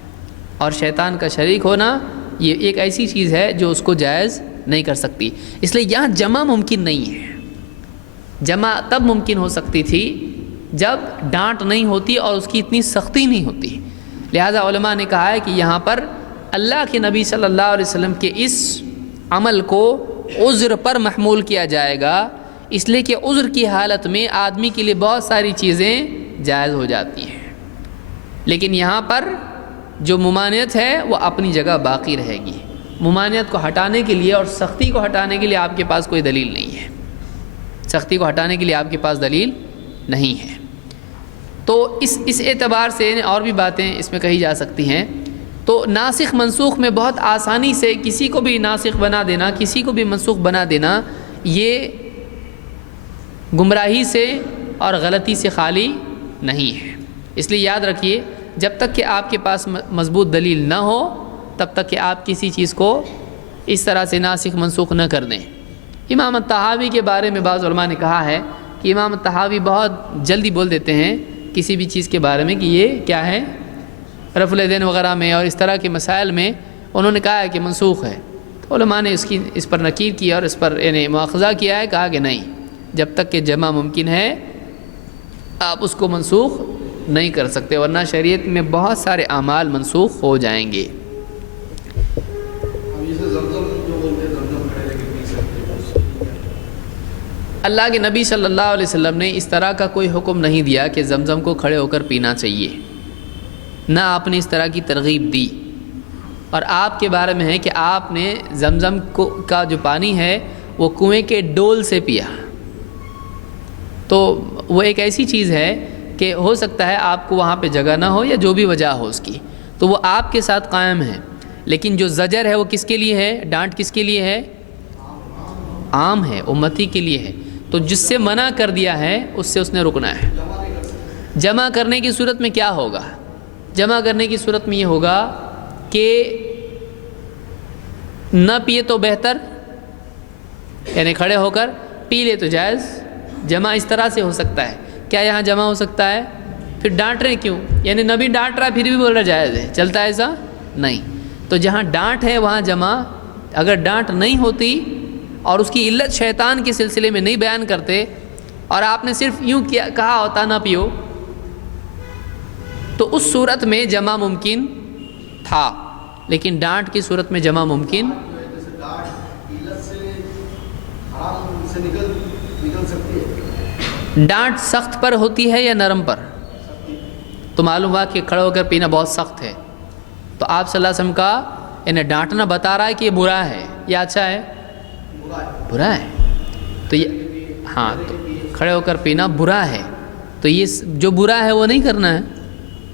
اور شیطان کا شریک ہونا یہ ایک ایسی چیز ہے جو اس کو جائز نہیں کر سکتی. اس لیے یہاں جمع ممکن نہیں ہے. جمع تب ممکن ہو سکتی تھی جب ڈانٹ نہیں ہوتی اور اس کی اتنی سختی نہیں ہوتی. لہذا علماء نے کہا ہے کہ یہاں پر اللہ کے نبی صلی اللہ علیہ وسلم کے اس عمل کو عذر پر محمول کیا جائے گا، اس لیے کہ عذر کی حالت میں آدمی کے لیے بہت ساری چیزیں جائز ہو جاتی ہیں. لیکن یہاں پر جو ممانعت ہے وہ اپنی جگہ باقی رہے گی. ممانعت کو ہٹانے کے لیے اور سختی کو ہٹانے کے لیے آپ کے پاس کوئی دلیل نہیں ہے. سختی کو ہٹانے کے لیے آپ کے پاس دلیل نہیں ہے. تو اس اعتبار سے اور بھی باتیں اس میں کہی جا سکتی ہیں. تو ناسخ منسوخ میں بہت آسانی سے کسی کو بھی ناسخ بنا دینا، کسی کو بھی منسوخ بنا دینا، یہ گمراہی سے اور غلطی سے خالی نہیں ہے. اس لیے یاد رکھیے، جب تک کہ آپ کے پاس مضبوط دلیل نہ ہو تب تک کہ آپ کسی چیز کو اس طرح سے ناسخ منسوخ نہ کر دیں. امام الطحاوی کے بارے میں بعض علماء نے کہا ہے کہ امام الطحاوی بہت جلدی بول دیتے ہیں کسی بھی چیز کے بارے میں کہ یہ کیا ہے، رفع الیدین وغیرہ میں اور اس طرح کے مسائل میں انہوں نے کہا ہے کہ منسوخ ہے. تو علماء نے اس پر نکیر کیا اور اس پر یعنی مواخذہ کیا ہے، کہا کہ نہیں، جب تک کہ جمع ممکن ہے آپ اس کو منسوخ نہیں کر سکتے، ورنہ شریعت میں بہت سارے اعمال منسوخ ہو جائیں گے. اللہ کے نبی صلی اللہ علیہ وسلم نے اس طرح کا کوئی حکم نہیں دیا کہ زمزم کو کھڑے ہو کر پینا چاہیے، نہ آپ نے اس طرح کی ترغیب دی. اور آپ کے بارے میں ہے کہ آپ نے زمزم کا جو پانی ہے وہ کنویں کے ڈول سے پیا. تو وہ ایک ایسی چیز ہے کہ ہو سکتا ہے آپ کو وہاں پہ جگہ نہ ہو یا جو بھی وجہ ہو اس کی، تو وہ آپ کے ساتھ قائم ہے. لیکن جو زجر ہے وہ کس کے لیے ہے، ڈانٹ کس کے لیے ہے، عام ہے، امتی کے لیے ہے. تو جس سے منع کر دیا ہے اس سے اس نے رکنا ہے. جمع کرنے کی صورت میں کیا ہوگا؟ جمع کرنے کی صورت میں یہ ہوگا کہ نہ پیے تو بہتر، یعنی کھڑے ہو کر پی لے تو جائز. جمع اس طرح سے ہو سکتا ہے. کیا یہاں جمع ہو سکتا ہے؟ پھر ڈانٹ رہے کیوں؟ یعنی نبی ڈانٹ رہا پھر بھی بول رہا جائز ہے، چلتا ہے ایسا نہیں. تو جہاں ڈانٹ ہے وہاں جمع. اگر ڈانٹ نہیں ہوتی اور اس کی علت شیطان کے سلسلے میں نہیں بیان کرتے اور آپ نے صرف یوں کہا ہوتا نہ پیو، تو اس صورت میں جمع ممکن تھا. لیکن ڈانٹ کی صورت میں جمع ممکن ڈانٹ سخت پر ہوتی ہے یا نرم پر؟ تو معلوم ہوا کہ کھڑے ہو کر پینا بہت سخت ہے، تو آپ صلی اللہ علیہ وسلم کا انہیں ڈانٹنا بتا رہا ہے کہ یہ برا ہے یا اچھا ہے؟ برا ہے. تو یہ ہاں، تو کھڑے ہو کر پینا برا ہے، تو یہ جو برا ہے وہ نہیں کرنا ہے.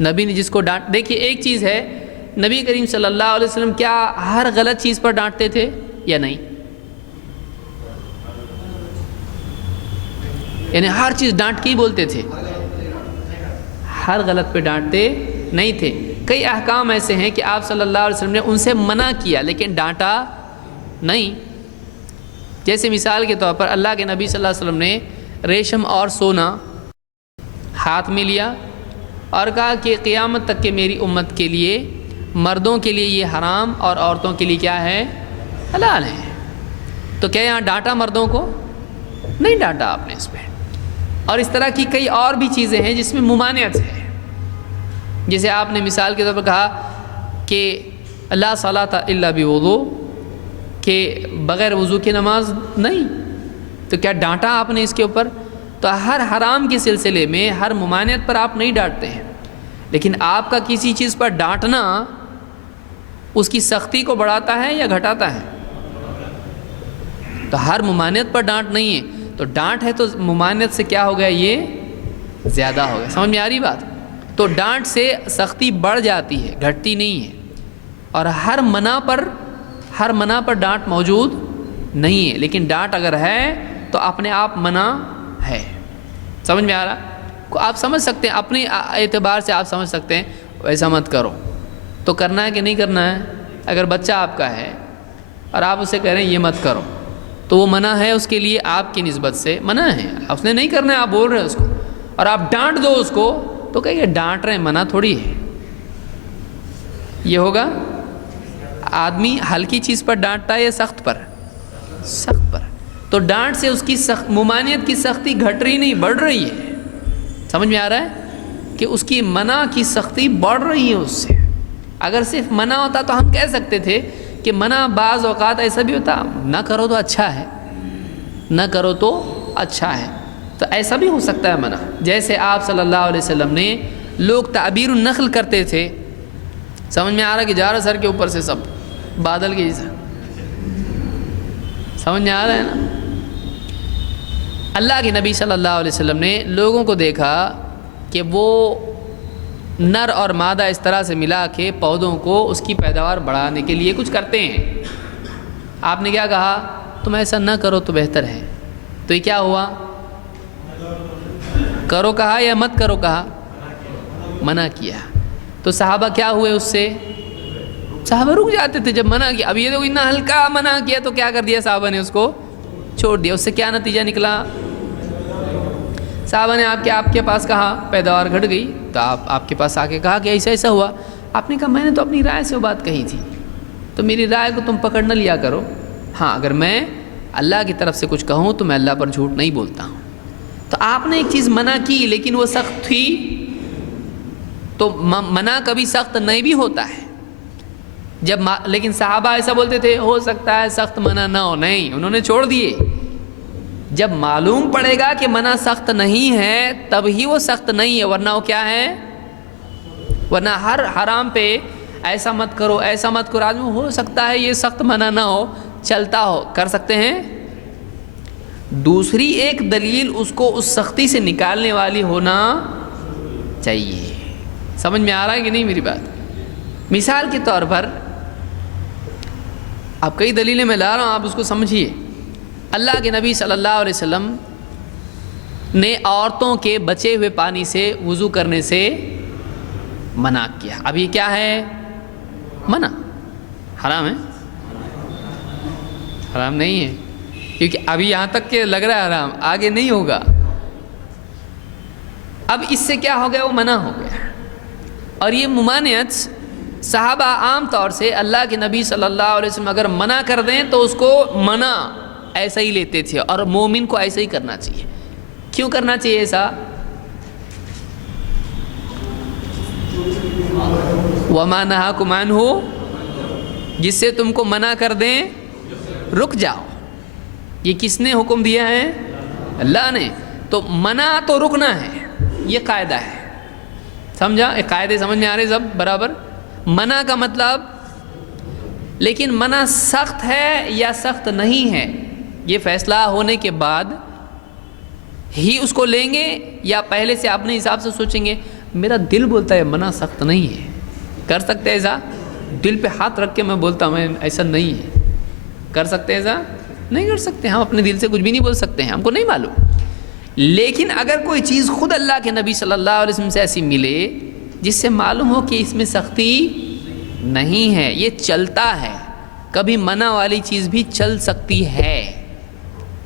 نبی نے جس کو ڈانٹ، دیکھیے ایک چیز ہے، نبی کریم صلی اللہ علیہ وسلم کیا ہر غلط چیز پر ڈانٹتے تھے یا نہیں؟ یعنی ہر چیز ڈانٹ کے ہی بولتے تھے؟ ہر غلط پہ ڈانٹتے نہیں تھے. کئی احکام ایسے ہیں کہ آپ صلی اللہ علیہ وسلم نے ان سے منع کیا لیکن ڈانٹا نہیں. جیسے مثال کے طور پر اللہ کے نبی صلی اللہ علیہ وسلم نے ریشم اور سونا ہاتھ میں لیا اور کہا کہ قیامت تک کے میری امت کے لیے، مردوں کے لیے یہ حرام اور عورتوں کے لیے کیا ہے، حلال ہے. تو کیا یہاں ڈانٹا مردوں کو؟ نہیں ڈانٹا آپ نے اس پہ. اور اس طرح کی کئی اور بھی چیزیں ہیں جس میں ممانعت ہے. جیسے آپ نے مثال کے طور پر کہا کہ لا صلاۃ الا بوضو، کہ بغیر وضو کی نماز نہیں. تو کیا ڈانٹا آپ نے اس کے اوپر؟ تو ہر حرام کے سلسلے میں، ہر ممانعت پر آپ نہیں ڈانٹتے ہیں. لیکن آپ کا کسی چیز پر ڈانٹنا اس کی سختی کو بڑھاتا ہے یا گھٹاتا ہے؟ تو ہر ممانعت پر ڈانٹ نہیں ہے. تو ڈانٹ ہے تو ممانعت سے کیا ہو گیا، یہ زیادہ ہو گیا. سمجھ میں آ رہی بات؟ تو ڈانٹ سے سختی بڑھ جاتی ہے، گھٹتی نہیں ہے. اور ہر منع پر ڈانٹ موجود نہیں ہے. لیکن ڈانٹ اگر ہے تو اپنے آپ منع ہے. سمجھ میں آ رہا؟ آپ سمجھ سکتے ہیں، اپنے اعتبار سے آپ سمجھ سکتے ہیں ویسا مت کرو. تو کرنا ہے کہ نہیں کرنا ہے؟ اگر بچہ آپ کا ہے اور آپ اسے کہہ رہے ہیں یہ مت کرو، تو وہ منع ہے اس کے لیے، آپ کی نسبت سے منع ہے. اس نے نہیں کرنا ہے، آپ بول رہے ہیں اس کو، اور آپ ڈانٹ دو اس کو تو کہیے ڈانٹ رہے ہیں، منع تھوڑی ہے. یہ ہوگا؟ آدمی ہلکی چیز پر ڈانٹتا ہے یا سخت پر؟ سخت پر. تو ڈانٹ سے اس کی ممانعت کی سختی گھٹ رہی نہیں، بڑھ رہی ہے. سمجھ میں آ رہا ہے کہ اس کی منع کی سختی بڑھ رہی ہے اس سے. اگر صرف منع ہوتا تو ہم کہہ سکتے تھے کہ منع بعض اوقات ایسا بھی ہوتا، نہ کرو تو اچھا ہے، نہ کرو تو اچھا ہے. تو ایسا بھی ہو سکتا ہے منع. جیسے آپ صلی اللہ علیہ وسلم نے، لوگ تعبیر النخل کرتے تھے. سمجھ میں آ رہا ہے کہ جا رہا سر کے اوپر سے سب بادل کے جیسا. سمجھ میں آ رہا ہے نا. اللہ کے نبی صلی اللہ علیہ وسلم نے لوگوں کو دیکھا کہ وہ نر اور مادہ اس طرح سے ملا کے پودوں کو اس کی پیداوار بڑھانے کے لیے کچھ کرتے ہیں. آپ نے کیا کہا؟ تم ایسا نہ کرو تو بہتر ہے. تو یہ کیا ہوا؟ کرو کہا یا مت کرو کہا؟ منع کیا. تو صحابہ کیا ہوئے اس سے؟ صحابہ رک جاتے تھے جب منع کیا. اب یہ تو اتنا ہلکا منع کیا تو کیا کر دیا صحابہ نے؟ اس کو چھوڑ دیا. اس سے کیا نتیجہ نکلا؟ صحابہ نے آپ کے پاس کہا، پیداوار گھٹ گئی، تو آپ کے پاس آ کے کہا کہ ایسا ایسا ہوا. آپ نے کہا میں نے تو اپنی رائے سے وہ بات کہی تھی، تو میری رائے کو تم پکڑ نہ لیا کرو. ہاں اگر میں اللہ کی طرف سے کچھ کہوں تو میں اللہ پر جھوٹ نہیں بولتا ہوں. تو آپ نے ایک چیز منع کی لیکن وہ سخت تھی، تو منع کبھی سخت نہیں بھی ہوتا ہے. لیکن صحابہ ایسا بولتے تھے ہو سکتا ہے سخت منع نہ ہو. نہیں، انہوں نے چھوڑ دیے. جب معلوم پڑے گا کہ منع سخت نہیں ہے تب ہی وہ سخت نہیں ہے، ورنہ وہ کیا ہے؟ ورنہ ہر حرام پہ ایسا مت کرو ایسا مت کرو. آدمی ہو سکتا ہے یہ سخت منع نہ ہو، چلتا ہو، کر سکتے ہیں. دوسری ایک دلیل اس کو اس سختی سے نکالنے والی ہونا چاہیے. سمجھ میں آ رہا ہے کہ نہیں میری بات؟ مثال کے طور پر اب کئی دلیلیں میں لا رہا ہوں، آپ اس کو سمجھیے. اللہ کے نبی صلی اللہ علیہ وسلم نے عورتوں کے بچے ہوئے پانی سے وضو کرنے سے منع کیا. اب یہ کیا ہے؟ منع. حرام ہے؟ حرام نہیں ہے، کیونکہ ابھی یہاں تک کہ لگ رہا ہے حرام، آگے نہیں ہوگا. اب اس سے کیا ہو گیا؟ وہ منع ہو گیا. اور یہ ممانعت صحابہ عام طور سے اللہ کے نبی صلی اللہ علیہ وسلم اگر منع کر دیں تو اس کو منع ایسا ہی لیتے تھے، اور مومن کو ایسا ہی کرنا چاہیے. کیوں کرنا چاہیے ایسا؟ وَمَا نَهَاكُمْ عَنْهُ، جس سے تم کو منع کر دیں رک جاؤ. یہ کس نے حکم دیا ہے؟ اللہ نے. تو منع تو رکنا ہے، یہ قاعدہ ہے. سمجھا؟ ایک قاعدے سمجھ میں آ رہے سب برابر؟ منع کا مطلب، لیکن منع سخت ہے یا سخت نہیں ہے یہ فیصلہ ہونے کے بعد ہی اس کو لیں گے، یا پہلے سے اپنے حساب سے سوچیں گے میرا دل بولتا ہے منع سخت نہیں ہے. کر سکتے ایسا؟ دل پہ ہاتھ رکھ کے میں بولتا ہوں ایسا نہیں ہے. کر سکتے ایسا؟ نہیں کر سکتے. ہم اپنے دل سے کچھ بھی نہیں بول سکتے ہیں، ہم کو نہیں معلوم. لیکن اگر کوئی چیز خود اللہ کے نبی صلی اللہ علیہ وسلم سے ایسی ملے جس سے معلوم ہو کہ اس میں سختی نہیں ہے، یہ چلتا ہے، کبھی منع والی چیز بھی چل سکتی ہے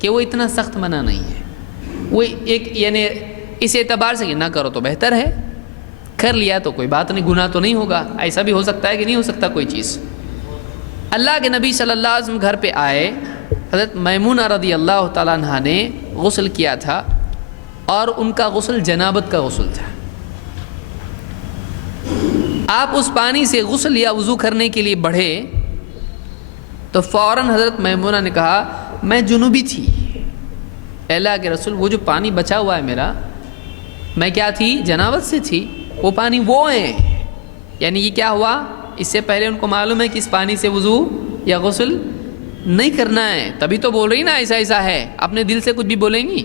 کہ وہ اتنا سخت منع نہیں ہے. وہ ایک یعنی اس اعتبار سے کہ نہ کرو تو بہتر ہے، کر لیا تو کوئی بات نہیں، گناہ تو نہیں ہوگا. ایسا بھی ہو سکتا ہے کہ نہیں ہو سکتا کوئی چیز. اللہ کے نبی صلی اللہ علیہ وسلم گھر پہ آئے، حضرت میمونہ رضی اللہ تعالیٰ عنہ نے غسل کیا تھا، اور ان کا غسل جنابت کا غسل تھا. آپ اس پانی سے غسل یا وضو کرنے کے لیے بڑھے تو فوراً حضرت میمونہ نے کہا میں جنوبی تھی، اے اللہ کے رسول وہ جو پانی بچا ہوا ہے میرا، میں کیا تھی؟ جنابت سے تھی. وہ پانی وہ ہے. یعنی یہ کیا ہوا؟ اس سے پہلے ان کو معلوم ہے کہ اس پانی سے وضو یا غسل نہیں کرنا ہے، تبھی تو بول رہی نا ایسا ایسا ہے. اپنے دل سے کچھ بھی بولیں گی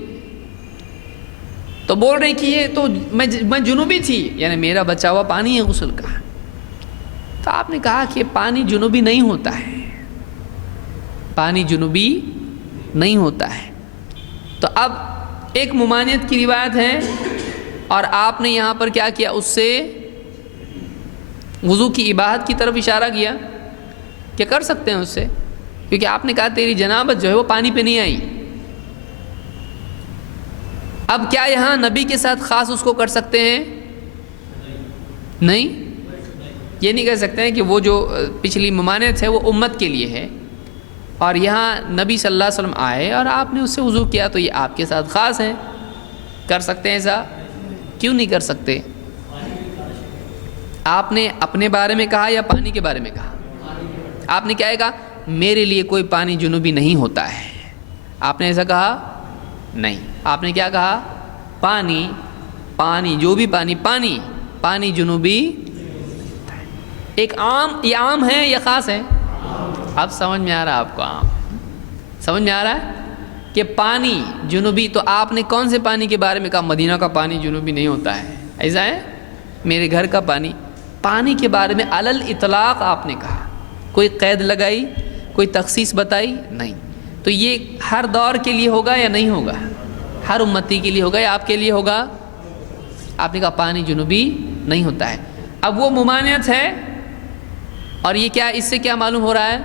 تو بول رہے کہ یہ تو میں جنوبی تھی، یعنی میرا بچا ہوا پانی ہے غسل کا. تو آپ نے کہا کہ پانی جنوبی نہیں ہوتا ہے، پانی جنوبی نہیں ہوتا ہے. تو اب ایک ممانعت کی روایت ہے، اور آپ نے یہاں پر کیا کیا؟ اس سے وضو کی اباحت کی طرف اشارہ کیا کہ کر سکتے ہیں اس سے، کیونکہ آپ نے کہا تیری جنابت جو ہے وہ پانی پہ نہیں آئی. اب کیا یہاں نبی کے ساتھ خاص اس کو کر سکتے ہیں؟ نہیں. یہ نہیں کہہ سکتے ہیں کہ وہ جو پچھلی ممانعت ہے وہ امت کے لیے ہے، اور یہاں نبی صلی اللہ علیہ وسلم آئے اور آپ نے اس سے وضو کیا تو یہ آپ کے ساتھ خاص ہے، کر سکتے ہیں ایسا؟ کیوں نہیں کر سکتے؟ آپ نے اپنے بارے میں کہا یا پانی کے بارے میں کہا؟ آپ نے کیا کہا؟ میرے لیے کوئی پانی جنوبی نہیں ہوتا ہے، آپ نے ایسا کہا؟ نہیں، آپ نے کیا کہا؟ پانی جو بھی پانی جنوبی ایک عام، یہ عام ہے یا خاص ہے؟ اب سمجھ میں آ رہا ہے آپ کو؟ عام سمجھ میں آ رہا ہے کہ پانی جنوبی، تو آپ نے کون سے پانی کے بارے میں کہا؟ مدینہ کا پانی جنوبی نہیں ہوتا ہے، ایسا ہے؟ میرے گھر کا پانی کے بارے میں علل اطلاق آپ نے کہا، کوئی قید لگائی، کوئی تخصیص بتائی نہیں، تو یہ ہر دور کے لیے ہوگا یا نہیں ہوگا؟ ہر امتی کے لیے ہوگا یا آپ کے لیے ہوگا؟ آپ نے کہا پانی جنوبی نہیں ہوتا ہے۔ اب وہ ممانعت ہے، اور یہ کیا، اس سے کیا معلوم ہو رہا ہے؟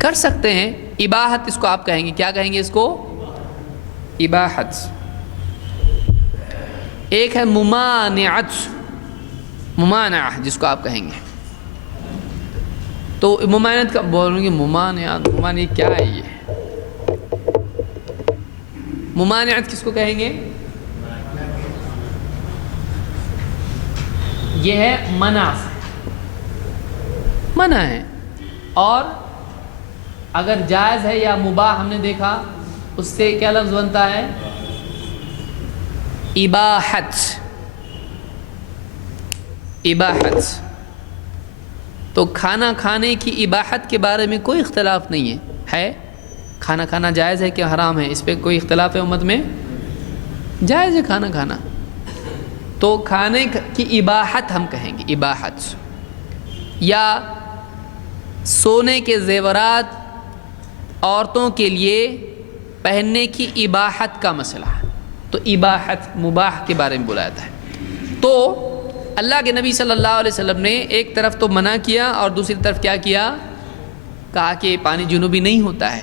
کر سکتے ہیں، اباحت اس کو آپ کہیں گے، کیا کہیں گے اس کو؟ اباحت۔ ایک ہے ممانعت، ممانعہ جس کو آپ کہیں گے، تو ممانعت کا بولوں گے، ممانعت کیا ہے؟ یہ ممانعت کس کو کہیں گے؟ یہ ہے منع ہے، اور اگر جائز ہے یا مباح ہم نے دیکھا، اس سے کیا لفظ بنتا ہے؟ اباحت۔ تو کھانا کھانے کی اباحت کے بارے میں کوئی اختلاف نہیں ہے، کھانا کھانا جائز ہے کہ حرام ہے، اس پہ کوئی اختلاف ہے امت میں؟ جائز ہے کھانا کھانا، تو کھانے کی اباحت ہم کہیں گے، اباحت۔ یا سونے کے زیورات عورتوں کے لیے پہننے کی اباحت کا مسئلہ، تو اباحت مباح کے بارے میں بولا جاتا ہے۔ تو اللہ کے نبی صلی اللہ علیہ وسلم نے ایک طرف تو منع کیا اور دوسری طرف کیا کیا؟ کہا کہ پانی جنوبی نہیں ہوتا ہے،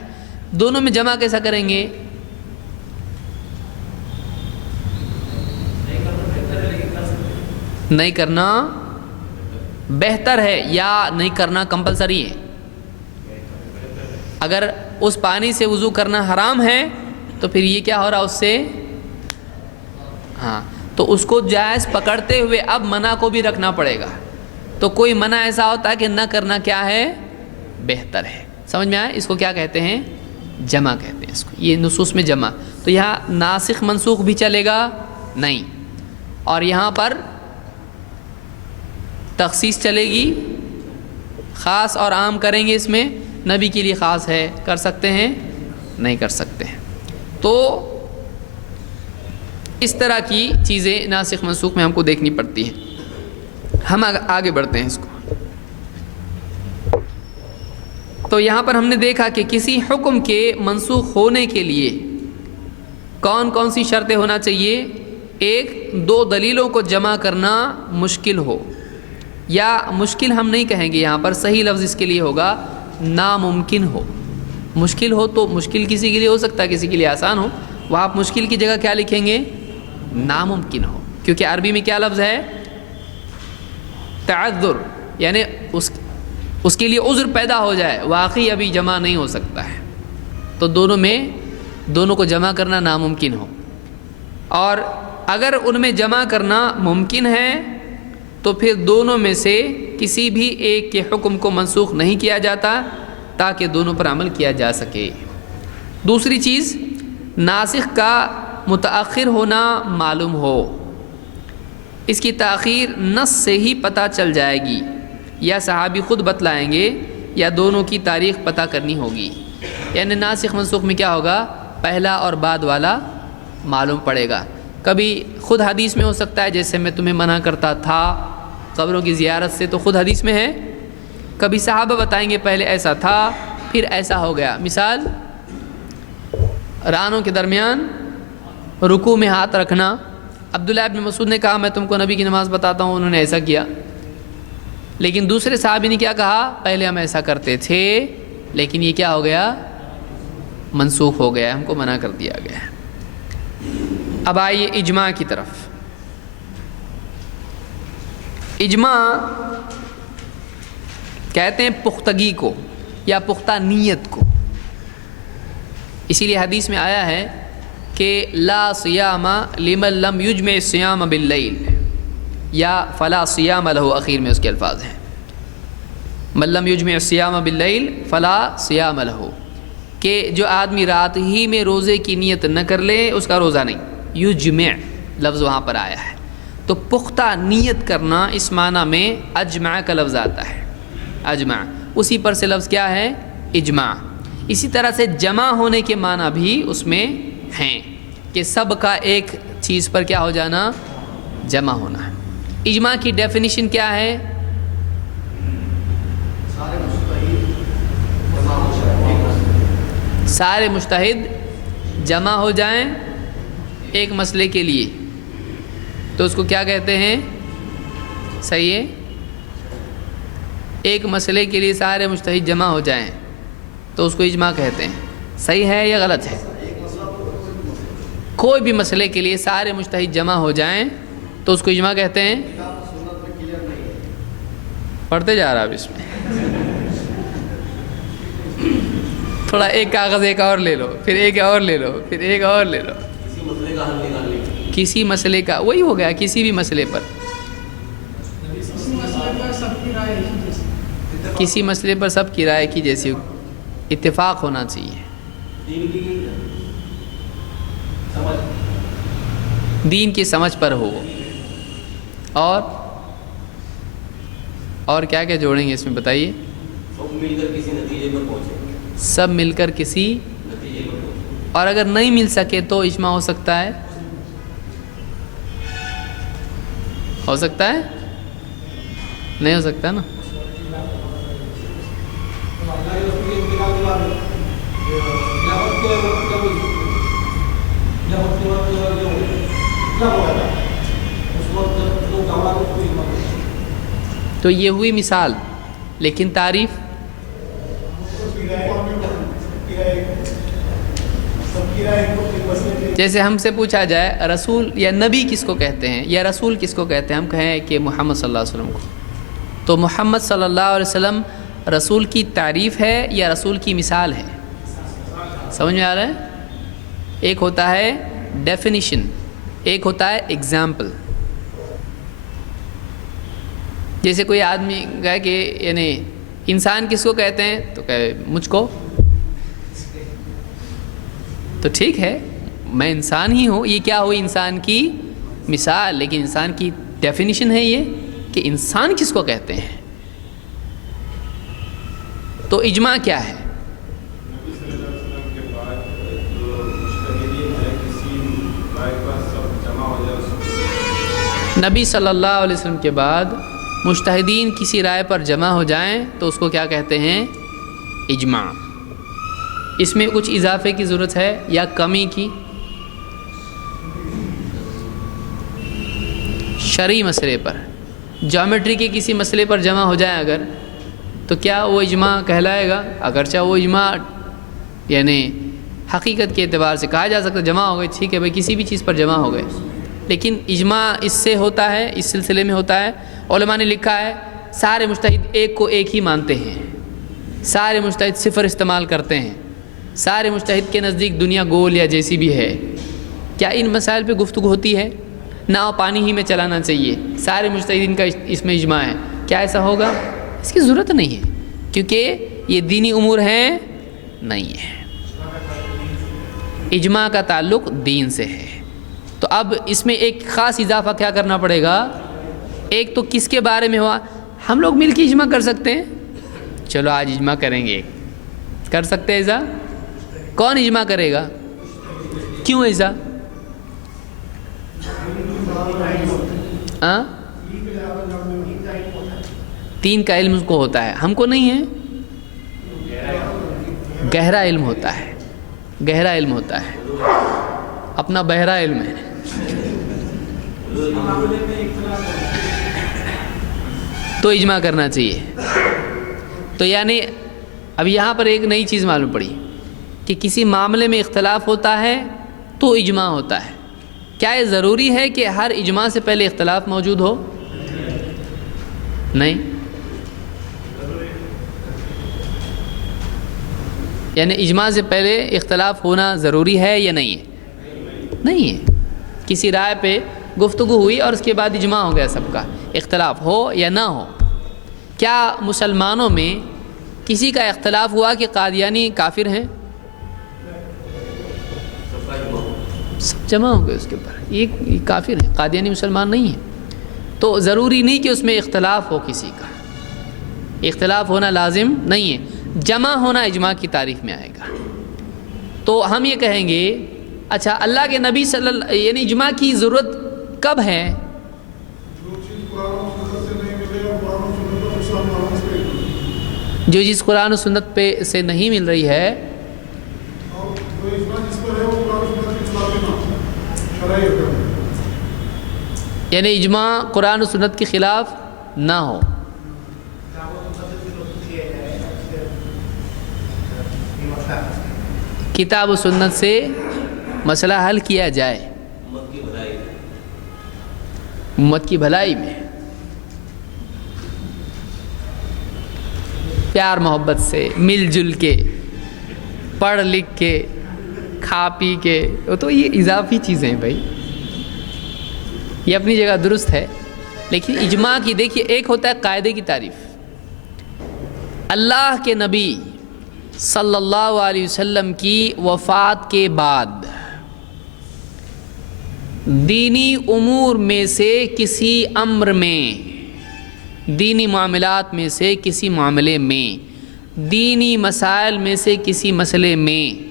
دونوں میں جمع کیسا کریں گے؟ نہیں کرنا بہتر ہے یا نہیں کرنا کمپلسری ہے؟ اگر اس پانی سے وضو کرنا حرام ہے تو پھر یہ کیا ہو رہا اس سے؟ ہاں، تو اس کو جائز پکڑتے ہوئے اب منع کو بھی رکھنا پڑے گا، تو کوئی منع ایسا ہوتا ہے کہ نہ کرنا کیا ہے؟ بہتر ہے۔ سمجھ میں آیا؟ اس کو کیا کہتے ہیں؟ جمع کہتے ہیں اس کو، یہ نصوص میں جمع۔ تو یہاں ناسخ منسوخ بھی چلے گا نہیں، اور یہاں پر تخصیص چلے گی، خاص اور عام کریں گے، اس میں نبی کے لیے خاص ہے، کر سکتے ہیں نہیں کر سکتے ہیں۔ تو اس طرح کی چیزیں ناسخ منسوخ میں ہم کو دیکھنی پڑتی ہیں۔ ہم آگے بڑھتے ہیں اس کو۔ تو یہاں پر ہم نے دیکھا کہ کسی حکم کے منسوخ ہونے کے لیے کون کون سی شرطیں ہونا چاہیے؟ ایک، دو دلیلوں کو جمع کرنا مشکل ہو، یا مشکل ہم نہیں کہیں گے، یہاں پر صحیح لفظ اس کے لیے ہوگا ناممکن ہو۔ مشکل ہو تو مشکل کسی کے لیے ہو سکتا ہے، کسی کے لیے آسان ہو، وہ آپ مشکل کی جگہ کیا لکھیں گے؟ ناممکن ہو، کیونکہ عربی میں کیا لفظ ہے؟ تعذر، یعنی اس کے لیے عذر پیدا ہو جائے، واقعی ابھی جمع نہیں ہو سکتا ہے، تو دونوں کو جمع کرنا ناممکن ہو۔ اور اگر ان میں جمع کرنا ممکن ہے تو پھر دونوں میں سے کسی بھی ایک کے حکم کو منسوخ نہیں کیا جاتا تاکہ دونوں پر عمل کیا جا سکے۔ دوسری چیز، ناسخ کا متأخر ہونا معلوم ہو، اس کی تاخیر نص سے ہی پتہ چل جائے گی، یا صحابی خود بتلائیں گے، یا دونوں کی تاریخ پتہ کرنی ہوگی۔ یعنی ناسخ منسوخ میں کیا ہوگا؟ پہلا اور بعد والا معلوم پڑے گا۔ کبھی خود حدیث میں ہو سکتا ہے، جیسے میں تمہیں منع کرتا تھا قبروں کی زیارت سے، تو خود حدیث میں ہے۔ کبھی صحابہ بتائیں گے پہلے ایسا تھا پھر ایسا ہو گیا۔ مثال، رانوں کے درمیان رکوع میں ہاتھ رکھنا، عبداللہ ابن مسعود نے کہا میں تم کو نبی کی نماز بتاتا ہوں، انہوں نے ایسا کیا، لیکن دوسرے صحابی نے کیا کہا؟ پہلے ہم ایسا کرتے تھے لیکن یہ کیا ہو گیا؟ منسوخ ہو گیا، ہم کو منع کر دیا گیا۔ اب آئیے اجماع کی طرف۔ اجماع کہتے ہیں پختگی کو یا پختہ نیت کو. اسی لیے حدیث میں آیا ہے کہ لا صیام لمن لم یجمع الصیام باللیل یا فلا صیام له، اخیر میں اس کے الفاظ ہیں من لم یجمع الصیام باللیل فلا صیام له، کہ جو آدمی رات ہی میں روزے کی نیت نہ کر لے اس کا روزہ نہیں. یجمع لفظ وہاں پر آیا ہے، تو پختہ نیت کرنا اس معنی میں اجمع کا لفظ آتا ہے. اجمع اسی پر سے لفظ کیا ہے؟ اجماع. اسی طرح سے جمع ہونے کے معنی بھی اس میں ہیں کہ سب کا ایک چیز پر کیا ہو جانا؟ جمع ہونا. اجماع کی ڈیفینیشن کیا ہے؟ سارے مجتہد جمع ہو جائیں ایک مسئلے کے لیے تو اس کو کیا کہتے ہیں؟ صحیح ہے، ایک مسئلے کے لیے سارے مجتہد جمع ہو جائیں تو اس کو اجماع کہتے ہیں. صحیح ہے یا غلط ہے؟ کوئی بھی مسئلے کے لیے سارے مجتہد جمع ہو جائیں تو اس کو اجماع کہتے ہیں. پڑھتے جا رہا اب اس میں تھوڑا ایک کاغذ ایک اور لے لو، پھر ایک اور لے لو، پھر ایک اور لے لو. کسی مسئلے کا وہی ہو گیا، کسی بھی مسئلے پر، کسی مسئلے پر سب کی رائے کی جیسی اتفاق ہونا چاہیے. دین کی سمجھ پر ہو. اور کیا کیا جوڑیں گے اس میں بتائیے؟ سب مل کر کسی نتیجے پر پہنچے. سب مل کر کسی، اور اگر نہیں مل سکے تو اجماع ہو سکتا ہے؟ ہو سکتا ہے؟ نہیں ہو سکتا نا. تو یہ ہوئی مثال، لیکن تعریف جیسے ہم سے پوچھا جائے رسول یا نبی کس کو کہتے ہیں یا رسول کس کو کہتے ہیں، ہم کہیں کہ محمد صلی اللہ علیہ وسلم کو، تو محمد صلی اللہ علیہ وسلم رسول کی تعریف ہے یا رسول کی مثال ہے؟ سمجھ میں آ رہا ہے؟ ایک ہوتا ہے ڈیفینیشن، ایک ہوتا ہے ایگزامپل. جیسے کوئی آدمی کہے کہ یعنی انسان کس کو کہتے ہیں تو کہے مجھ کو، تو ٹھیک ہے میں انسان ہی ہوں، یہ کیا ہوئی؟ انسان کی مثال. لیکن انسان کی ڈیفینیشن ہے یہ کہ انسان کس کو کہتے ہیں. تو اجماع کیا ہے؟ نبی صلی اللہ علیہ وسلم کے بعد مجتہدین کسی رائے پر جمع ہو جائیں تو اس کو کیا کہتے ہیں؟ اجماع. اس میں کچھ اضافے کی ضرورت ہے یا کمی کی؟ شرعی مسئلے پر، جیومیٹری کے کسی مسئلے پر جمع ہو جائیں اگر، تو کیا وہ اجماع کہلائے گا؟ اگرچہ وہ اجماع یعنی حقیقت کے اعتبار سے کہا جا سکتا جمع ہو گئے، ٹھیک ہے بھائی کسی بھی چیز پر جمع ہو گئے، لیکن اجماع اس سے ہوتا ہے، اس سلسلے میں ہوتا ہے. علماء نے لکھا ہے سارے مجتہد ایک کو ایک ہی مانتے ہیں، سارے مجتہد صفر استعمال کرتے ہیں، سارے مجتہد کے نزدیک دنیا گول یا جیسی بھی ہے. کیا ان مسائل پہ گفتگو ہوتی ہے؟ ناؤ پانی ہی میں چلانا چاہیے، سارے مجتہدین کا اس میں اجماع ہے. کیا ایسا ہوگا؟ اس کی ضرورت نہیں ہے، کیونکہ یہ دینی امور ہیں نہیں ہے. اجماع کا تعلق دین سے ہے. تو اب اس میں ایک خاص اضافہ کیا کرنا پڑے گا؟ ایک تو کس کے بارے میں ہوا؟ ہم لوگ مل کے اجماع کر سکتے ہیں، چلو آج اجماع کریں گے. کر سکتے ہیں ایسا؟ کون اجماع کرے گا؟ کیوں ایسا؟ تین کا علم اس کو ہوتا ہے، ہم کو نہیں ہے. گہرا علم ہوتا ہے، گہرا علم ہوتا ہے، اپنا بہرا علم ہے. تو اجماع کرنا چاہیے. تو یعنی اب یہاں پر ایک نئی چیز معلوم پڑی کہ کسی معاملے میں اختلاف ہوتا ہے تو اجماع ہوتا ہے. کیا یہ ضروری ہے کہ ہر اجماع سے پہلے اختلاف موجود ہو؟ نہیں، یعنی اجماع سے پہلے اختلاف ہونا ضروری ہے یا نہیں ہے؟ نہیں ہے۔ کسی رائے پہ گفتگو ہوئی اور اس کے بعد اجماع ہو گیا سب کا، اختلاف ہو یا نہ ہو۔ کیا مسلمانوں میں کسی کا اختلاف ہوا کہ قادیانی کافر ہیں؟ سب جمع ہو گئے اس کے اوپر، یہ کافر ہیں، قادیانی مسلمان نہیں ہیں۔ تو ضروری نہیں کہ اس میں اختلاف ہو، کسی کا اختلاف ہونا لازم نہیں ہے، جمع ہونا اجماع کی تعریف میں آئے گا۔ تو ہم یہ کہیں گے اچھا اللہ کے نبی صلی اللہ یعنی اجماع کی ضرورت کب ہے؟ جو چیز قرآن و سنت پہ سے نہیں مل رہی ہے، یعنی اجماع قرآن و سنت کے خلاف نہ ہو۔ کتاب و سنت سے مسئلہ حل کیا جائے امت کی بھلائی میں، پیار محبت سے، مل جل کے، پڑھ لکھ کے، کھا پی کے۔ تو یہ اضافی چیزیں ہیں بھائی، یہ اپنی جگہ درست ہے، لیکن اجماع کی دیکھیے ایک ہوتا ہے قاعدے کی تعریف۔ اللہ کے نبی صلی اللہ علیہ وسلم کی وفات کے بعد دینی امور میں سے کسی امر میں، دینی معاملات میں سے کسی معاملے میں، دینی مسائل میں سے کسی مسئلے میں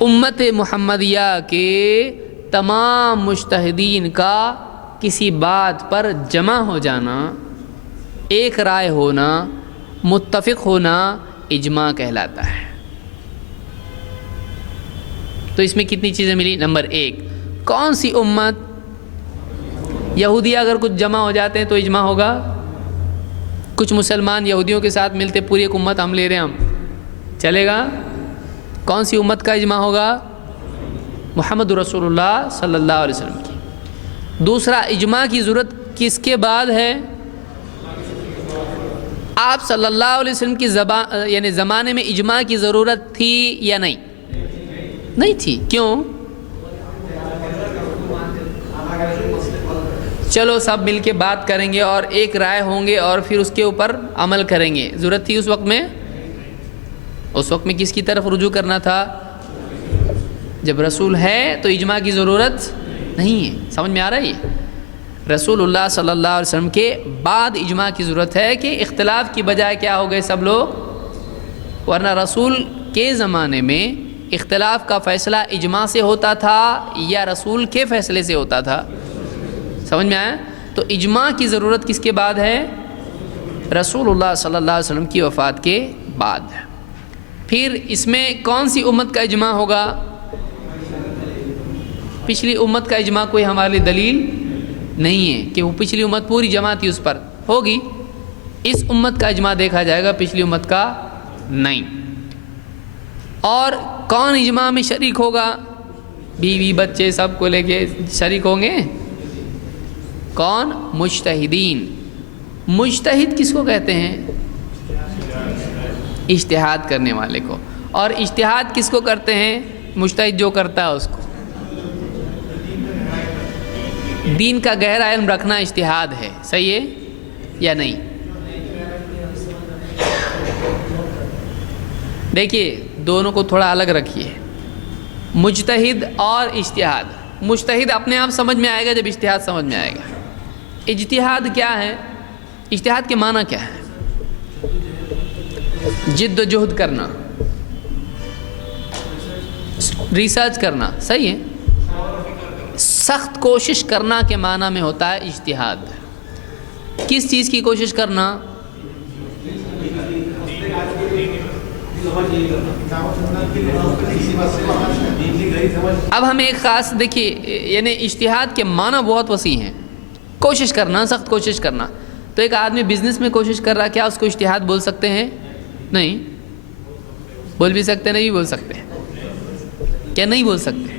امت محمدیہ کے تمام مجتہدین کا کسی بات پر جمع ہو جانا، ایک رائے ہونا، متفق ہونا اجماع کہلاتا ہے۔ تو اس میں کتنی چیزیں ملی؟ نمبر ایک، کون سی امت؟ یہودیہ اگر کچھ جمع ہو جاتے ہیں تو اجماع ہوگا۔ کچھ مسلمان یہودیوں کے ساتھ ملتے پوری ایک امت ہم لے رہے ہیں، ہم چلے گا؟ کون سی امت کا اجماع ہوگا؟ محمد رسول اللہ صلی اللہ علیہ وسلم کی۔ دوسرا، اجماع کی ضرورت کس کے بعد ہے؟ آپ صلی اللہ علیہ وسلم کی یعنی زمانے میں اجماع کی ضرورت تھی یا نہیں؟ نہیں تھی۔ کیوں؟ چلو سب مل کے بات کریں گے اور ایک رائے ہوں گے اور پھر اس کے اوپر عمل کریں گے، ضرورت تھی اس وقت میں؟ اس وقت میں کس کی طرف رجوع کرنا تھا؟ جب رسول ہے تو اجماع کی ضرورت نہیں ہے۔ سمجھ میں آ رہا ہے یہ؟ رسول اللہ صلی اللہ علیہ وسلم کے بعد اجماع کی ضرورت ہے کہ اختلاف کی بجائے کیا ہو گئے سب لوگ، ورنہ رسول کے زمانے میں اختلاف کا فیصلہ اجماع سے ہوتا تھا یا رسول کے فیصلے سے ہوتا تھا؟ سمجھ میں آیا؟ تو اجماع کی ضرورت کس کے بعد ہے؟ رسول اللہ صلی اللہ علیہ وسلم کی وفات کے بعد۔ پھر اس میں کون سی امت کا اجماع ہوگا؟ پچھلی امت کا اجماع کوئی ہمارے لیے دلیل نہیں ہے کہ وہ پچھلی امت پوری جمع تھی اس پر، ہوگی۔ اس امت کا اجماع دیکھا جائے گا، پچھلی امت کا نہیں۔ اور کون اجماع میں شریک ہوگا؟ بیوی بچے سب کو لے کے شریک ہوں گے۔ کون؟ مجتہدین۔ مجتہد کس کو کہتے ہیں؟ اجتہاد کرنے والے کو۔ اور اجتہاد کس کو کرتے ہیں؟ مجتہد جو کرتا ہے اس کو۔ دین کا گہرا علم رکھنا اجتہاد ہے، صحیح ہے یا نہیں؟ دیکھیے دونوں کو تھوڑا الگ رکھیے، مجتہد اور اجتہاد۔ مجتہد اپنے آپ سمجھ میں آئے گا جب اجتہاد سمجھ میں آئے گا۔ اجتہاد کیا ہے؟ اجتہاد کے معنی کیا ہے؟ جد و جہد کرنا، ریسرچ کرنا، صحیح ہے؟ سخت کوشش کرنا کے معنی میں ہوتا ہے اجتہاد۔ کس چیز کی کوشش کرنا؟ اب ہمیں ایک خاص دیکھیے، یعنی اجتہاد کے معنی بہت وسیع ہیں۔ کوشش کرنا، سخت کوشش کرنا۔ تو ایک آدمی بزنس میں کوشش کر رہا ہے، کیا اس کو اجتہاد بول سکتے ہیں؟ نہیں۔ بول بھی سکتے نہیں بھی بول سکتے؟ کیا نہیں بول سکتے؟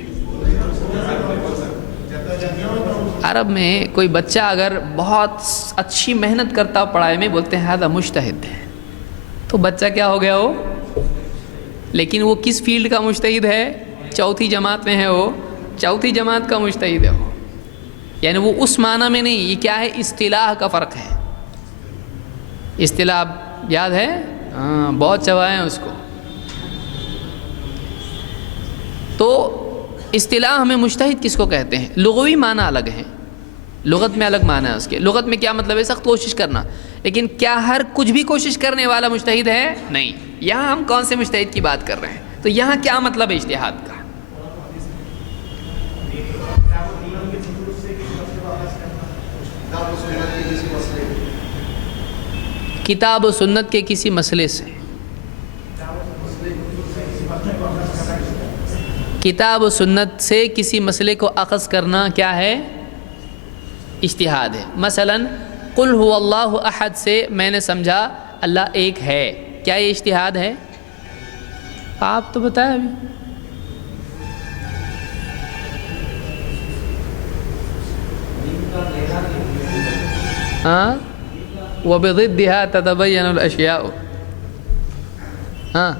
عرب میں کوئی بچہ اگر بہت اچھی محنت کرتا پڑھائی میں بولتے ہیں ہذا مجتہد ہے، تو بچہ کیا ہو گیا وہ؟ لیکن وہ کس فیلڈ کا مجتہد ہے؟ چوتھی جماعت میں ہے، وہ چوتھی جماعت کا مجتہد ہے وہ، یعنی وہ اس معنی میں نہیں. یہ کیا ہے؟ اصطلاح کا فرق ہے. اصطلاح یاد ہے؟ ہاں بہت چبائے ہیں اس کو. تو اصطلاح میں مجتہد کس کو کہتے ہیں؟ لغوی معنی الگ ہیں، لغت میں الگ معنی ہے اس کے. لغت میں کیا مطلب ہے؟ سخت کوشش کرنا. لیکن کیا ہر کچھ بھی کوشش کرنے والا مجتہد ہے؟ نہیں. یہاں ہم کون سے مجتہد کی بات کر رہے ہیں؟ تو یہاں کیا مطلب ہے اجتہاد کا؟ کتاب و سنت کے کسی مسئلے سے، کتاب و سنت سے کسی مسئلے کو اخذ کرنا کیا ہے؟ اجتہاد ہے. مثلا قل هو اللہ احد سے میں نے سمجھا اللہ ایک ہے، کیا یہ اجتہاد ہے؟ آپ تو بتائیں ابھی. ہاں وبضدها تتبين الاشیاء. ہاں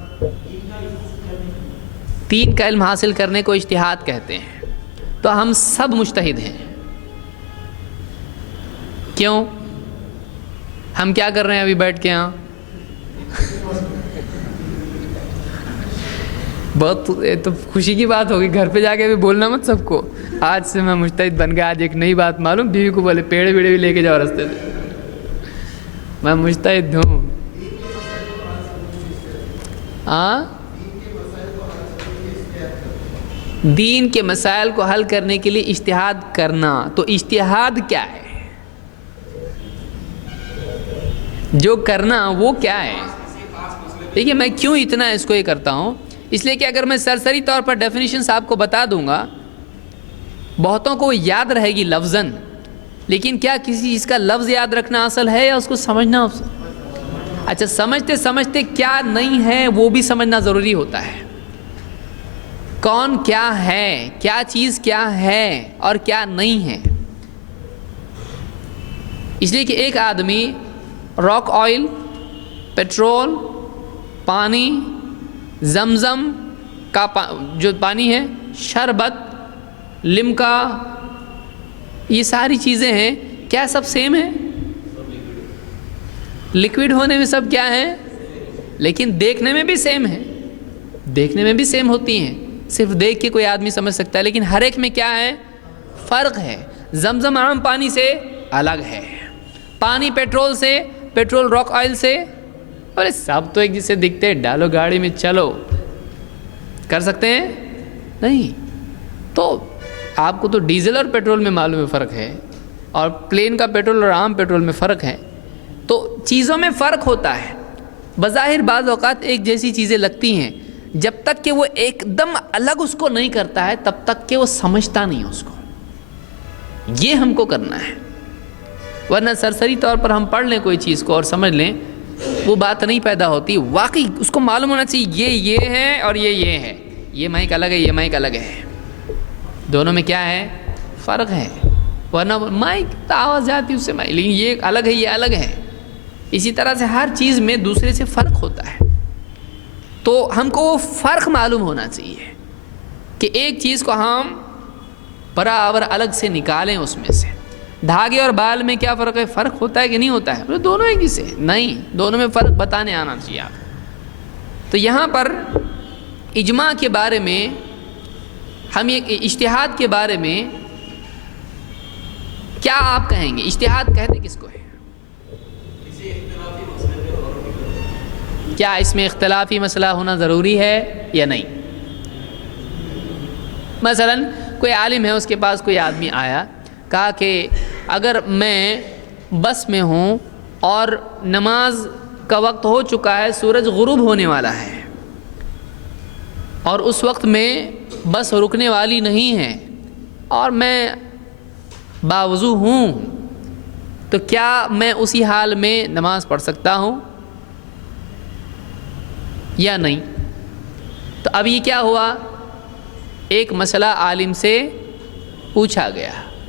تین کا علم حاصل کرنے کو اجتہاد کہتے ہیں. تو ہم سب مجتہد ہیں. کیوں؟ ہم کیا کر رہے ہیں ابھی بیٹھ کے یہاں؟ بہت تو خوشی کی بات ہوگی. گھر پہ جا کے ابھی بولنا مت سب کو آج سے میں مجتہد بن گیا. آج ایک نئی بات معلوم. بیوی کو بولے پیڑے ویڑے بھی لے کے جاؤ راستے سے، میں مجتہد ہوں. ہاں دین کے مسائل کو حل کرنے کے لیے اجتہاد کرنا. تو اجتہاد کیا ہے؟ جو کرنا وہ کیا ہے؟ دیکھیے میں کیوں اتنا اس کو یہ کرتا ہوں، اس لیے کہ اگر میں سرسری طور پر ڈیفینیشنز آپ کو بتا دوں گا بہتوں کو یاد رہے گی لفظاً، لیکن کیا کسی چیز کا لفظ یاد رکھنا اصل ہے یا اس کو سمجھنا؟ اچھا سمجھتے سمجھتے کیا نہیں ہے وہ بھی سمجھنا ضروری ہوتا ہے. کون کیا ہے، کیا چیز کیا ہے اور کیا نہیں ہے. اس لیے کہ ایک آدمی راک آئل، پیٹرول، پانی، زمزم کا جو پانی ہے، شربت، لمکا، یہ ساری چیزیں ہیں، کیا سب سیم ہیں؟ لکوڈ ہونے میں سب کیا ہیں، لیکن دیکھنے میں بھی سیم ہے. دیکھنے میں بھی سیم ہوتی ہیں، صرف دیکھ کے کوئی آدمی سمجھ سکتا ہے، لیکن ہر ایک میں کیا ہے؟ فرق ہے. زمزم عام پانی سے الگ ہے، پانی پیٹرول سے، پیٹرول راک آئل سے. ارے سب تو ایک جیسے دکھتے ہیں، ڈالو گاڑی میں چلو. کر سکتے ہیں؟ نہیں. تو آپ کو تو ڈیزل اور پیٹرول میں معلوم ہے فرق ہے، اور پلین کا پیٹرول اور عام پیٹرول میں فرق ہے. تو چیزوں میں فرق ہوتا ہے. بظاہر بعض اوقات ایک جیسی چیزیں لگتی ہیں، جب تک کہ وہ ایک دم الگ اس کو نہیں کرتا ہے تب تک کہ وہ سمجھتا نہیں اس کو. یہ ہم کو کرنا ہے. ورنہ سرسری طور پر ہم پڑھ لیں کوئی چیز کو اور سمجھ لیں، وہ بات نہیں پیدا ہوتی. واقعی اس کو معلوم ہونا چاہیے یہ ہے اور یہ ہے، یہ مائک الگ ہے، یہ مائک الگ ہے. دونوں میں کیا ہے؟ فرق ہے. ورنہ مائک تو آواز جاتی اس سے مائک، لیکن یہ الگ ہے، یہ الگ ہے. اسی طرح سے ہر چیز میں دوسرے سے فرق ہوتا ہے. تو ہم کو وہ فرق معلوم ہونا چاہیے کہ ایک چیز کو ہم برابر الگ سے نکالیں اس میں سے. دھاگے اور بال میں کیا فرق ہے؟ فرق ہوتا ہے کہ نہیں ہوتا ہے؟ دونوں ایک جیسے نہیں، دونوں میں فرق بتانے آنا چاہیے آپ. تو یہاں پر اجماع کے بارے میں ہم یہ اجتہاد کے بارے میں کیا آپ کہیں گے؟ اجتہاد کہتے کس کو ہے؟ کیا اس میں اختلافی مسئلہ ہونا ضروری ہے یا نہیں؟ مثلا کوئی عالم ہے، اس کے پاس کوئی آدمی آیا، کہا کہ اگر میں بس میں ہوں اور نماز کا وقت ہو چکا ہے، سورج غروب ہونے والا ہے، اور اس وقت میں بس رکنے والی نہیں ہے اور میں باوضو ہوں، تو کیا میں اسی حال میں نماز پڑھ سکتا ہوں یا نہیں؟ اب یہ کیا ہوا؟ ایک مسئلہ عالم سے پوچھا گیا،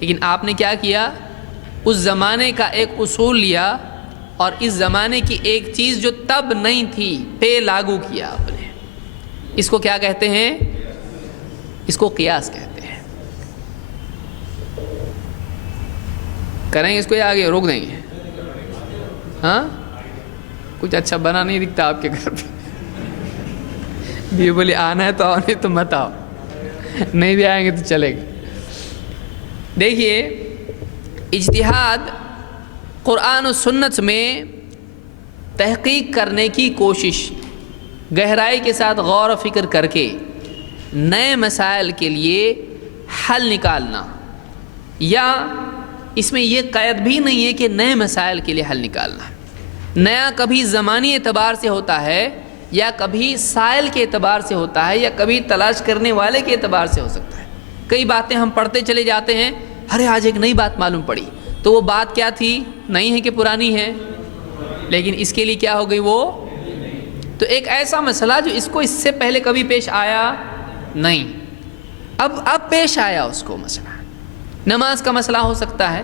لیکن آپ نے کیا کیا؟ اس زمانے کا ایک اصول لیا اور اس زمانے کی ایک چیز جو تب نہیں تھی پہ لاگو کیا آپ نے. اس کو کیا کہتے ہیں؟ اس کو قیاس کہتے ہیں. کریں اس کو یا آگے روک دیں گے؟ ہاں کچھ اچھا بنا نہیں دکھتا آپ کے گھر پہ. بھی بولے آنا ہے تو آؤ نہیں تو مت آؤ, نہیں بھی آئیں گے تو چلے گا. دیکھیے اجتہاد قرآن و سنت میں تحقیق کرنے کی کوشش, گہرائی کے ساتھ غور و فکر کر کے نئے مسائل کے لیے حل نکالنا, یا اس میں یہ قید بھی نہیں ہے کہ نئے مسائل کے لیے حل نکالنا. نیا کبھی زمانی اعتبار سے ہوتا ہے, یا کبھی سائل کے اعتبار سے ہوتا ہے, یا کبھی تلاش کرنے والے کے اعتبار سے ہو سکتا ہے. کئی باتیں ہم پڑھتے چلے جاتے ہیں, ارے آج ایک نئی بات معلوم پڑی, تو وہ بات کیا تھی؟ نئی ہے کہ پرانی ہے؟ لیکن اس کے لیے کیا ہو گئی وہ؟ تو ایک ایسا مسئلہ جو اس کو اس سے پہلے کبھی پیش آیا نہیں, اب پیش آیا اس کو مسئلہ. نماز کا مسئلہ ہو سکتا ہے.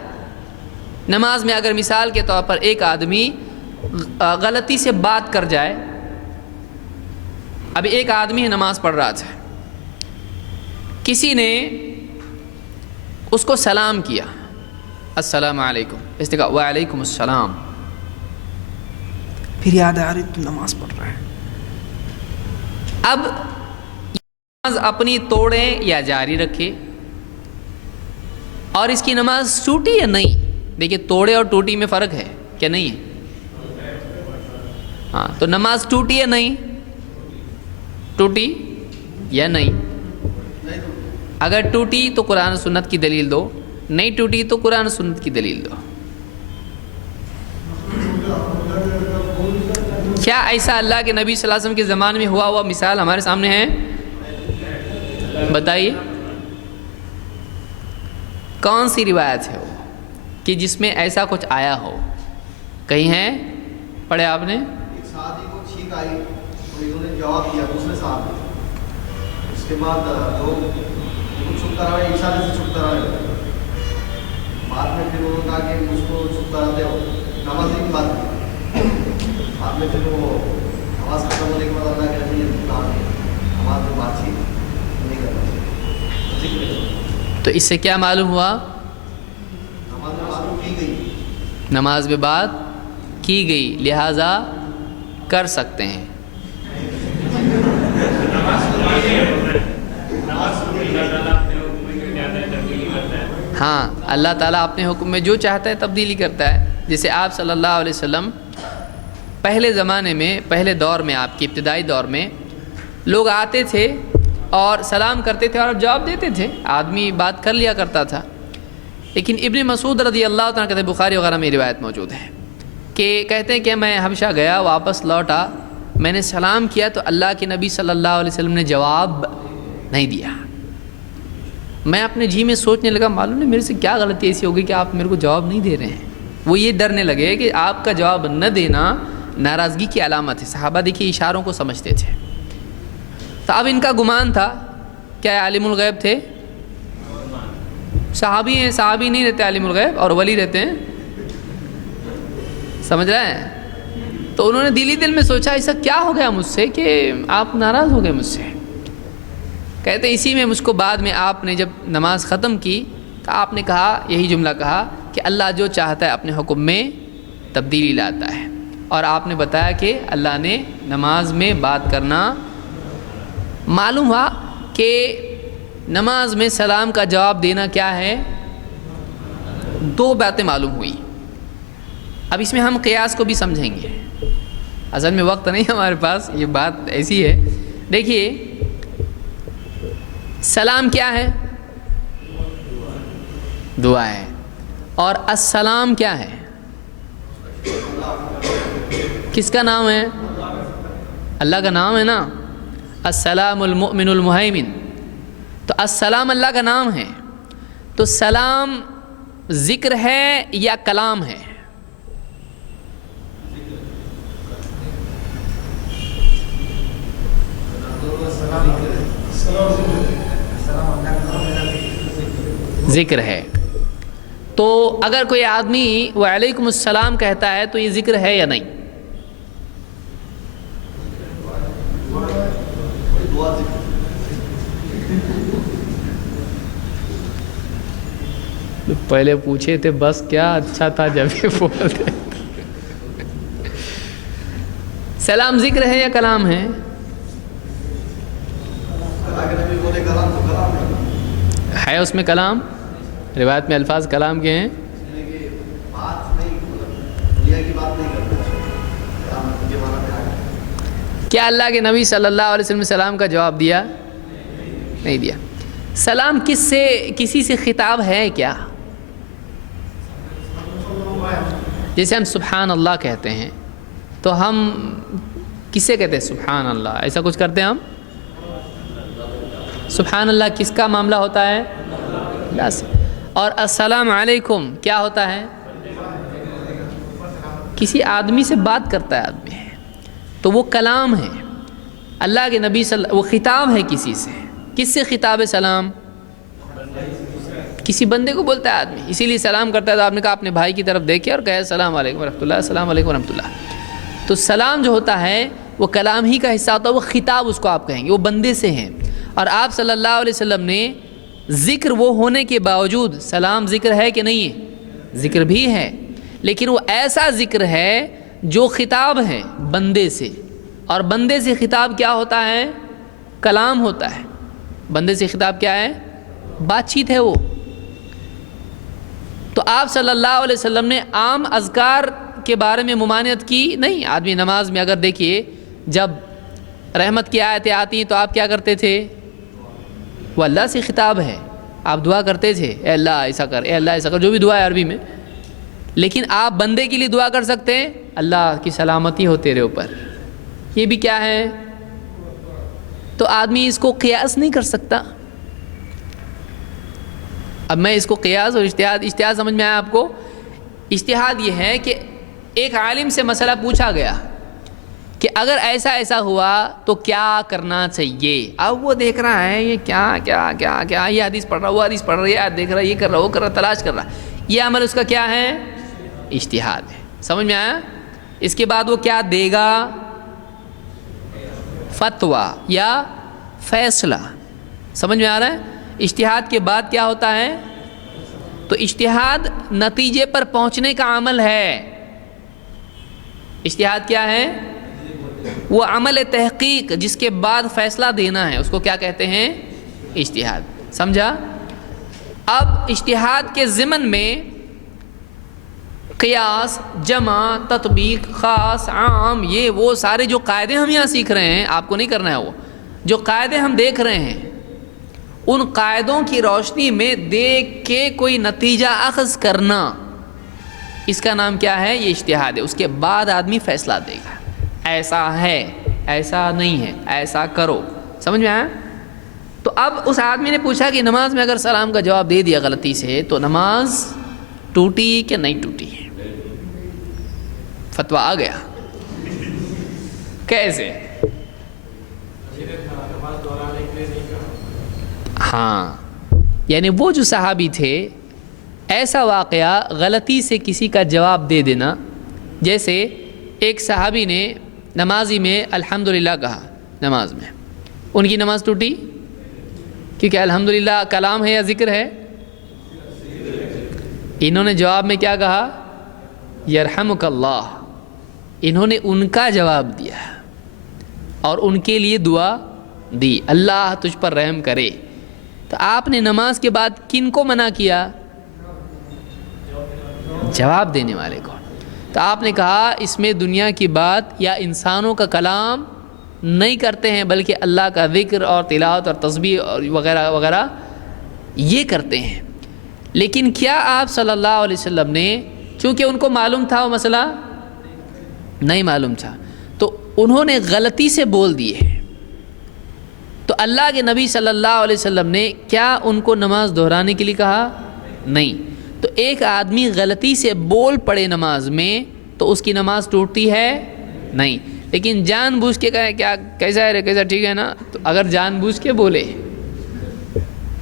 نماز میں اگر مثال کے طور پر ایک آدمی غلطی سے بات کر جائے, ابھی ایک آدمی نماز پڑھ رہا تھا, کسی نے اس کو سلام کیا, السلام علیکم, اس نے کہا وعلیکم السلام. پھر یاد آ رہی تو نماز پڑھ رہا ہے. اب نماز اپنی توڑے یا جاری رکھے, اور اس کی نماز ٹوٹی یا نہیں؟ دیکھیے توڑے اور ٹوٹی میں فرق ہے کیا نہیں ہے؟ ہاں, تو نماز ٹوٹی یا نہیں؟ ٹوٹی یا نہیں؟ اگر ٹوٹی تو قرآن و سنت کی دلیل دو, نہیں ٹوٹی تو قرآن و سنت کی دلیل دو. کیا ایسا اللہ کے نبی صلی اللہ علیہ وسلم کے زمانے میں ہوا مثال ہمارے سامنے ہے؟ بتائیے کون سی روایت ہے وہ کہ جس میں ایسا کچھ آیا ہو؟ کہیں ہے؟ پڑھے آپ نے؟ ایک صحابی کو چھینک آئی تو انہوں نے جواب دیا دوسرے صحابی, اس کے بعد لوگ چھپتا رہا, اشارے سے چھپتا رہا. بعد میں پھر انہوں نے کہا کہ مجھ کو چھپتا رہتے ہو, نماز کی بات کی. بعد میں پھر وہ آواز ختم ہونے کے بعد اللہ کے نبی نے کہا آواز میں بات چیت نہیں کرنا چاہیے. تو اس سے کیا معلوم ہوا؟ نماز میں بات کی گئی, نماز میں بات کی گئی, لہذا کر سکتے ہیں. ہاں, اللہ تعالیٰ اپنے حکم میں جو چاہتا ہے تبدیلی کرتا ہے. جیسے آپ صلی اللہ علیہ وسلم پہلے زمانے میں, پہلے دور میں, آپ کے ابتدائی دور میں لوگ آتے تھے اور سلام کرتے تھے اور جواب دیتے تھے, آدمی بات کر لیا کرتا تھا. لیکن ابن مسعود رضی اللہ تعالیٰ کہتے ہیں, بخاری وغیرہ میں روایت موجود ہے کہ کہتے ہیں کہ میں حبشہ گیا, واپس لوٹا, میں نے سلام کیا تو اللہ کے نبی صلی اللہ علیہ وسلم نے جواب نہیں دیا. میں اپنے جی میں سوچنے لگا, معلوم نہیں میرے سے کیا غلطی ایسی ہوگی کہ آپ میرے کو جواب نہیں دے رہے ہیں. وہ یہ ڈرنے لگے کہ آپ کا جواب نہ دینا ناراضگی کی علامت ہے. صحابہ دیکھیے اشاروں کو سمجھتے تھے. تو اب ان کا گمان تھا, کیا عالم الغیب تھے؟ صحابی ہیں, صحابی نہیں رہتے عالم الغیب, اور ولی رہتے ہیں, سمجھ رہے ہیں؟ تو انہوں نے دل ہی دل میں سوچا ایسا کیا ہو گیا مجھ سے کہ آپ ناراض ہو گئے مجھ سے. کہتے ہیں اسی میں مجھ کو بعد میں آپ نے جب نماز ختم کی تو آپ نے کہا, یہی جملہ کہا کہ اللہ جو چاہتا ہے اپنے حکم میں تبدیلی لاتا ہے. اور آپ نے بتایا کہ اللہ نے نماز میں بات کرنا, معلوم ہوا کہ نماز میں سلام کا جواب دینا کیا ہے؟ دو باتیں معلوم ہوئی. اب اس میں ہم قیاس کو بھی سمجھیں گے, اصل میں وقت نہیں ہمارے پاس, یہ بات ایسی ہے. دیکھیے سلام کیا ہے؟ دعا ہے. اور السلام کیا ہے؟ کس کا نام ہے؟ اللہ کا نام ہے نا. السلام المؤمن المہیمن, تو السلام اللہ کا نام ہے. تو سلام ذکر ہے یا کلام ہے؟ ذکر ہے. تو اگر کوئی آدمی وعلیکم السلام کہتا ہے تو یہ ذکر ہے یا نہیں؟ دعا ذکر پہلے پوچھے تھے بس کیا اچھا تھا جب یہ بولتے. سلام ذکر ہے یا کلام ہے؟ اللہ کے نبی بولے کلام تو کلام ہے. ہے اس میں کلام؟ روایت میں الفاظ کلام کے ہیں. بات نہیں دنیا کی بات نہیں کرتے کلام کے معنی میں آ کیا اللہ کے نبی صلی اللہ علیہ وسلم نے سلام کا جواب دیا؟ نہیں دیا. سلام کسی سے خطاب ہے کیا؟ جیسے ہم سبحان اللہ کہتے ہیں تو ہم کسے کہتے ہیں سبحان اللہ؟ ایسا کچھ کرتے ہیں ہم؟ سبحان اللہ کس کا معاملہ ہوتا ہے؟ اللہ سے. اور السلام علیکم کیا ہوتا ہے؟ کسی آدمی سے بات کرتا ہے آدمی ہے تو وہ کلام ہے. اللہ کے نبی وہ خطاب ہے کسی سے. کس سے خطاب ہے سلام؟ کسی بندے کو بولتا ہے آدمی, اسی لیے سلام کرتا ہے. تو آپ نے کہا اپنے بھائی کی طرف دیکھے اور کہا السلام علیکم ورحمۃ اللہ, السلام علیکم ورحمۃ اللہ. تو سلام جو ہوتا ہے وہ کلام ہی کا حصہ ہوتا ہے, وہ خطاب اس کو آپ کہیں گے, وہ بندے سے ہیں. اور آپ صلی اللہ علیہ وسلم نے ذکر وہ ہونے کے باوجود, سلام ذکر ہے کہ نہیں ہے؟ ذکر بھی ہے, لیکن وہ ایسا ذکر ہے جو خطاب ہے بندے سے. اور بندے سے خطاب کیا ہوتا ہے؟ کلام ہوتا ہے. بندے سے خطاب کیا ہے؟ بات چیت ہے وہ. تو آپ صلی اللہ علیہ وسلم نے عام اذکار کے بارے میں ممانعت کی نہیں. آدمی نماز میں اگر دیکھیے جب رحمت کی آیتیں آتی ہیں تو آپ کیا کرتے تھے؟ وہ اللہ سے خطاب ہے, آپ دعا کرتے تھے اے اللہ ایسا کر, اے اللہ ایسا کر, جو بھی دعا ہے عربی میں. لیکن آپ بندے کے لیے دعا کر سکتے ہیں اللہ کی سلامتی ہو تیرے اوپر, یہ بھی کیا ہے؟ تو آدمی اس کو قیاس نہیں کر سکتا. اب میں اس کو قیاس اور اجتہاد سمجھ میں آیا آپ کو؟ اجتہاد یہ ہے کہ ایک عالم سے مسئلہ پوچھا گیا کہ اگر ایسا ایسا ہوا تو کیا کرنا چاہیے. اب وہ دیکھ رہا ہے یہ کیا کیا کیا کیا, یہ حدیث پڑھ رہا, وہ حدیث پڑھ رہا, یہ دیکھ رہا, یہ کر رہا, وہ کر رہا, تلاش کر رہا. یہ عمل اس کا کیا ہے؟ اجتہاد ہے. سمجھ میں آیا؟ اس کے بعد وہ کیا دے گا؟ فتویٰ یا فیصلہ. سمجھ میں آ رہا ہے؟ اجتہاد کے بعد کیا ہوتا ہے؟ تو اجتہاد نتیجے پر پہنچنے کا عمل ہے. اجتہاد کیا ہے؟ وہ عمل تحقیق جس کے بعد فیصلہ دینا ہے, اس کو کیا کہتے ہیں؟ اجتہاد. سمجھا؟ اب اجتہاد کے ضمن میں قیاس, جمع, تطبیق, خاص, عام, یہ وہ سارے جو قاعدے ہم یہاں سیکھ رہے ہیں, آپ کو نہیں کرنا ہے. وہ جو قاعدے ہم دیکھ رہے ہیں ان قاعدوں کی روشنی میں دیکھ کے کوئی نتیجہ اخذ کرنا, اس کا نام کیا ہے؟ یہ اجتہاد ہے. اس کے بعد آدمی فیصلہ دے گا ایسا ہے, ایسا نہیں ہے, ایسا کرو. سمجھ میں آیا؟ تو اب اس آدمی نے پوچھا کہ نماز میں اگر سلام کا جواب دے دیا غلطی سے تو نماز ٹوٹی کہ نہیں ٹوٹی؟ فتویٰ آ گیا. کیسے؟ ہاں, یعنی وہ جو صحابی تھے, ایسا واقعہ غلطی سے کسی کا جواب دے دینا. جیسے ایک صحابی نے نمازی میں الحمدللہ کہا نماز میں, ان کی نماز ٹوٹی کیونکہ الحمدللہ کلام ہے یا ذکر ہے؟ انہوں نے جواب میں کیا کہا؟ یرحمک اللہ. انہوں نے ان کا جواب دیا اور ان کے لیے دعا دی, اللہ تجھ پر رحم کرے. تو آپ نے نماز کے بعد کن کو منع کیا؟ جواب دینے والے کو. تو آپ نے کہا اس میں دنیا کی بات یا انسانوں کا کلام نہیں کرتے ہیں, بلکہ اللہ کا ذکر اور تلاوت اور تسبیح اور وغیرہ وغیرہ یہ کرتے ہیں. لیکن کیا آپ صلی اللہ علیہ وسلم نے, چونکہ ان کو معلوم تھا وہ مسئلہ نہیں معلوم تھا, تو انہوں نے غلطی سے بول دیے, تو اللہ کے نبی صلی اللہ علیہ وسلم نے کیا ان کو نماز دہرانے کے لیے کہا؟ نہیں. تو ایک آدمی غلطی سے بول پڑے نماز میں تو اس کی نماز ٹوٹتی ہے نہیں, لیکن جان بوجھ کے کہے کیا کیسا ہے رے, کیسا ٹھیک ہے نا, تو اگر جان بوجھ کے بولے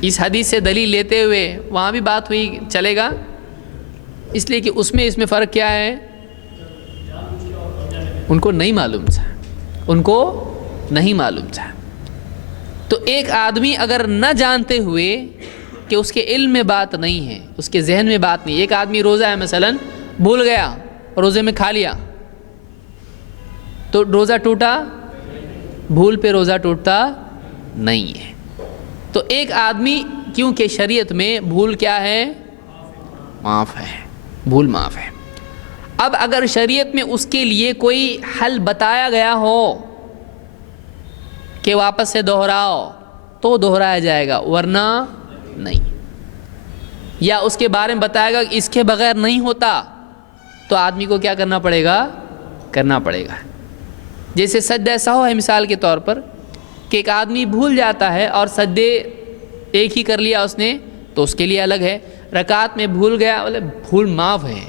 اس حدیث سے دلیل لیتے ہوئے وہاں بھی بات ہوئی, چلے گا اس لیے کہ اس میں فرق کیا ہے؟ ان کو نہیں معلوم تھا، ان کو نہیں معلوم تھا۔ تو ایک آدمی اگر نہ جانتے ہوئے کہ اس کے علم میں بات نہیں ہے، اس کے ذہن میں بات نہیں، ایک آدمی روزہ ہے مثلا بھول گیا، روزے میں کھا لیا تو روزہ ٹوٹا؟ بھول پہ روزہ ٹوٹتا نہیں ہے۔ تو ایک آدمی کیونکہ شریعت میں بھول کیا ہے؟ معاف ہے، بھول معاف ہے۔ اب اگر شریعت میں اس کے لیے کوئی حل بتایا گیا ہو کہ واپس سے دہراؤ تو دہرایا جائے گا، ورنہ نہیں۔ یا اس کے بارے میں بتایا گا کہ اس کے بغیر نہیں ہوتا تو آدمی کو کیا کرنا پڑے گا؟ کرنا پڑے گا۔ جیسے سجدہ سہو ہے مثال کے طور پر، کہ ایک آدمی بھول جاتا ہے اور سجدے ایک ہی کر لیا اس نے تو اس کے لیے الگ ہے۔ رکعت میں بھول گیا، بولے بھول معاف ہے،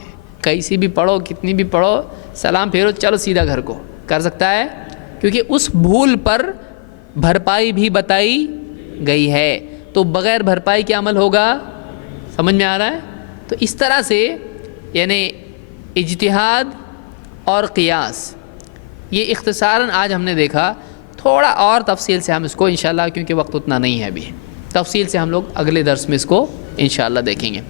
کیسی بھی پڑھو، کتنی بھی پڑھو، سلام پھیرو، چلو سیدھا گھر کو، کر سکتا ہے، کیونکہ اس بھول پر بھرپائی بھی بتائی گئی ہے۔ تو بغیر بھرپائی کے عمل ہوگا؟ سمجھ میں آ رہا ہے؟ تو اس طرح سے یعنی اجتہاد اور قیاس، یہ اختصاراً آج ہم نے دیکھا۔ تھوڑا اور تفصیل سے ہم اس کو انشاءاللہ، کیونکہ وقت اتنا نہیں ہے ابھی، تفصیل سے ہم لوگ اگلے درس میں اس کو انشاءاللہ دیکھیں گے۔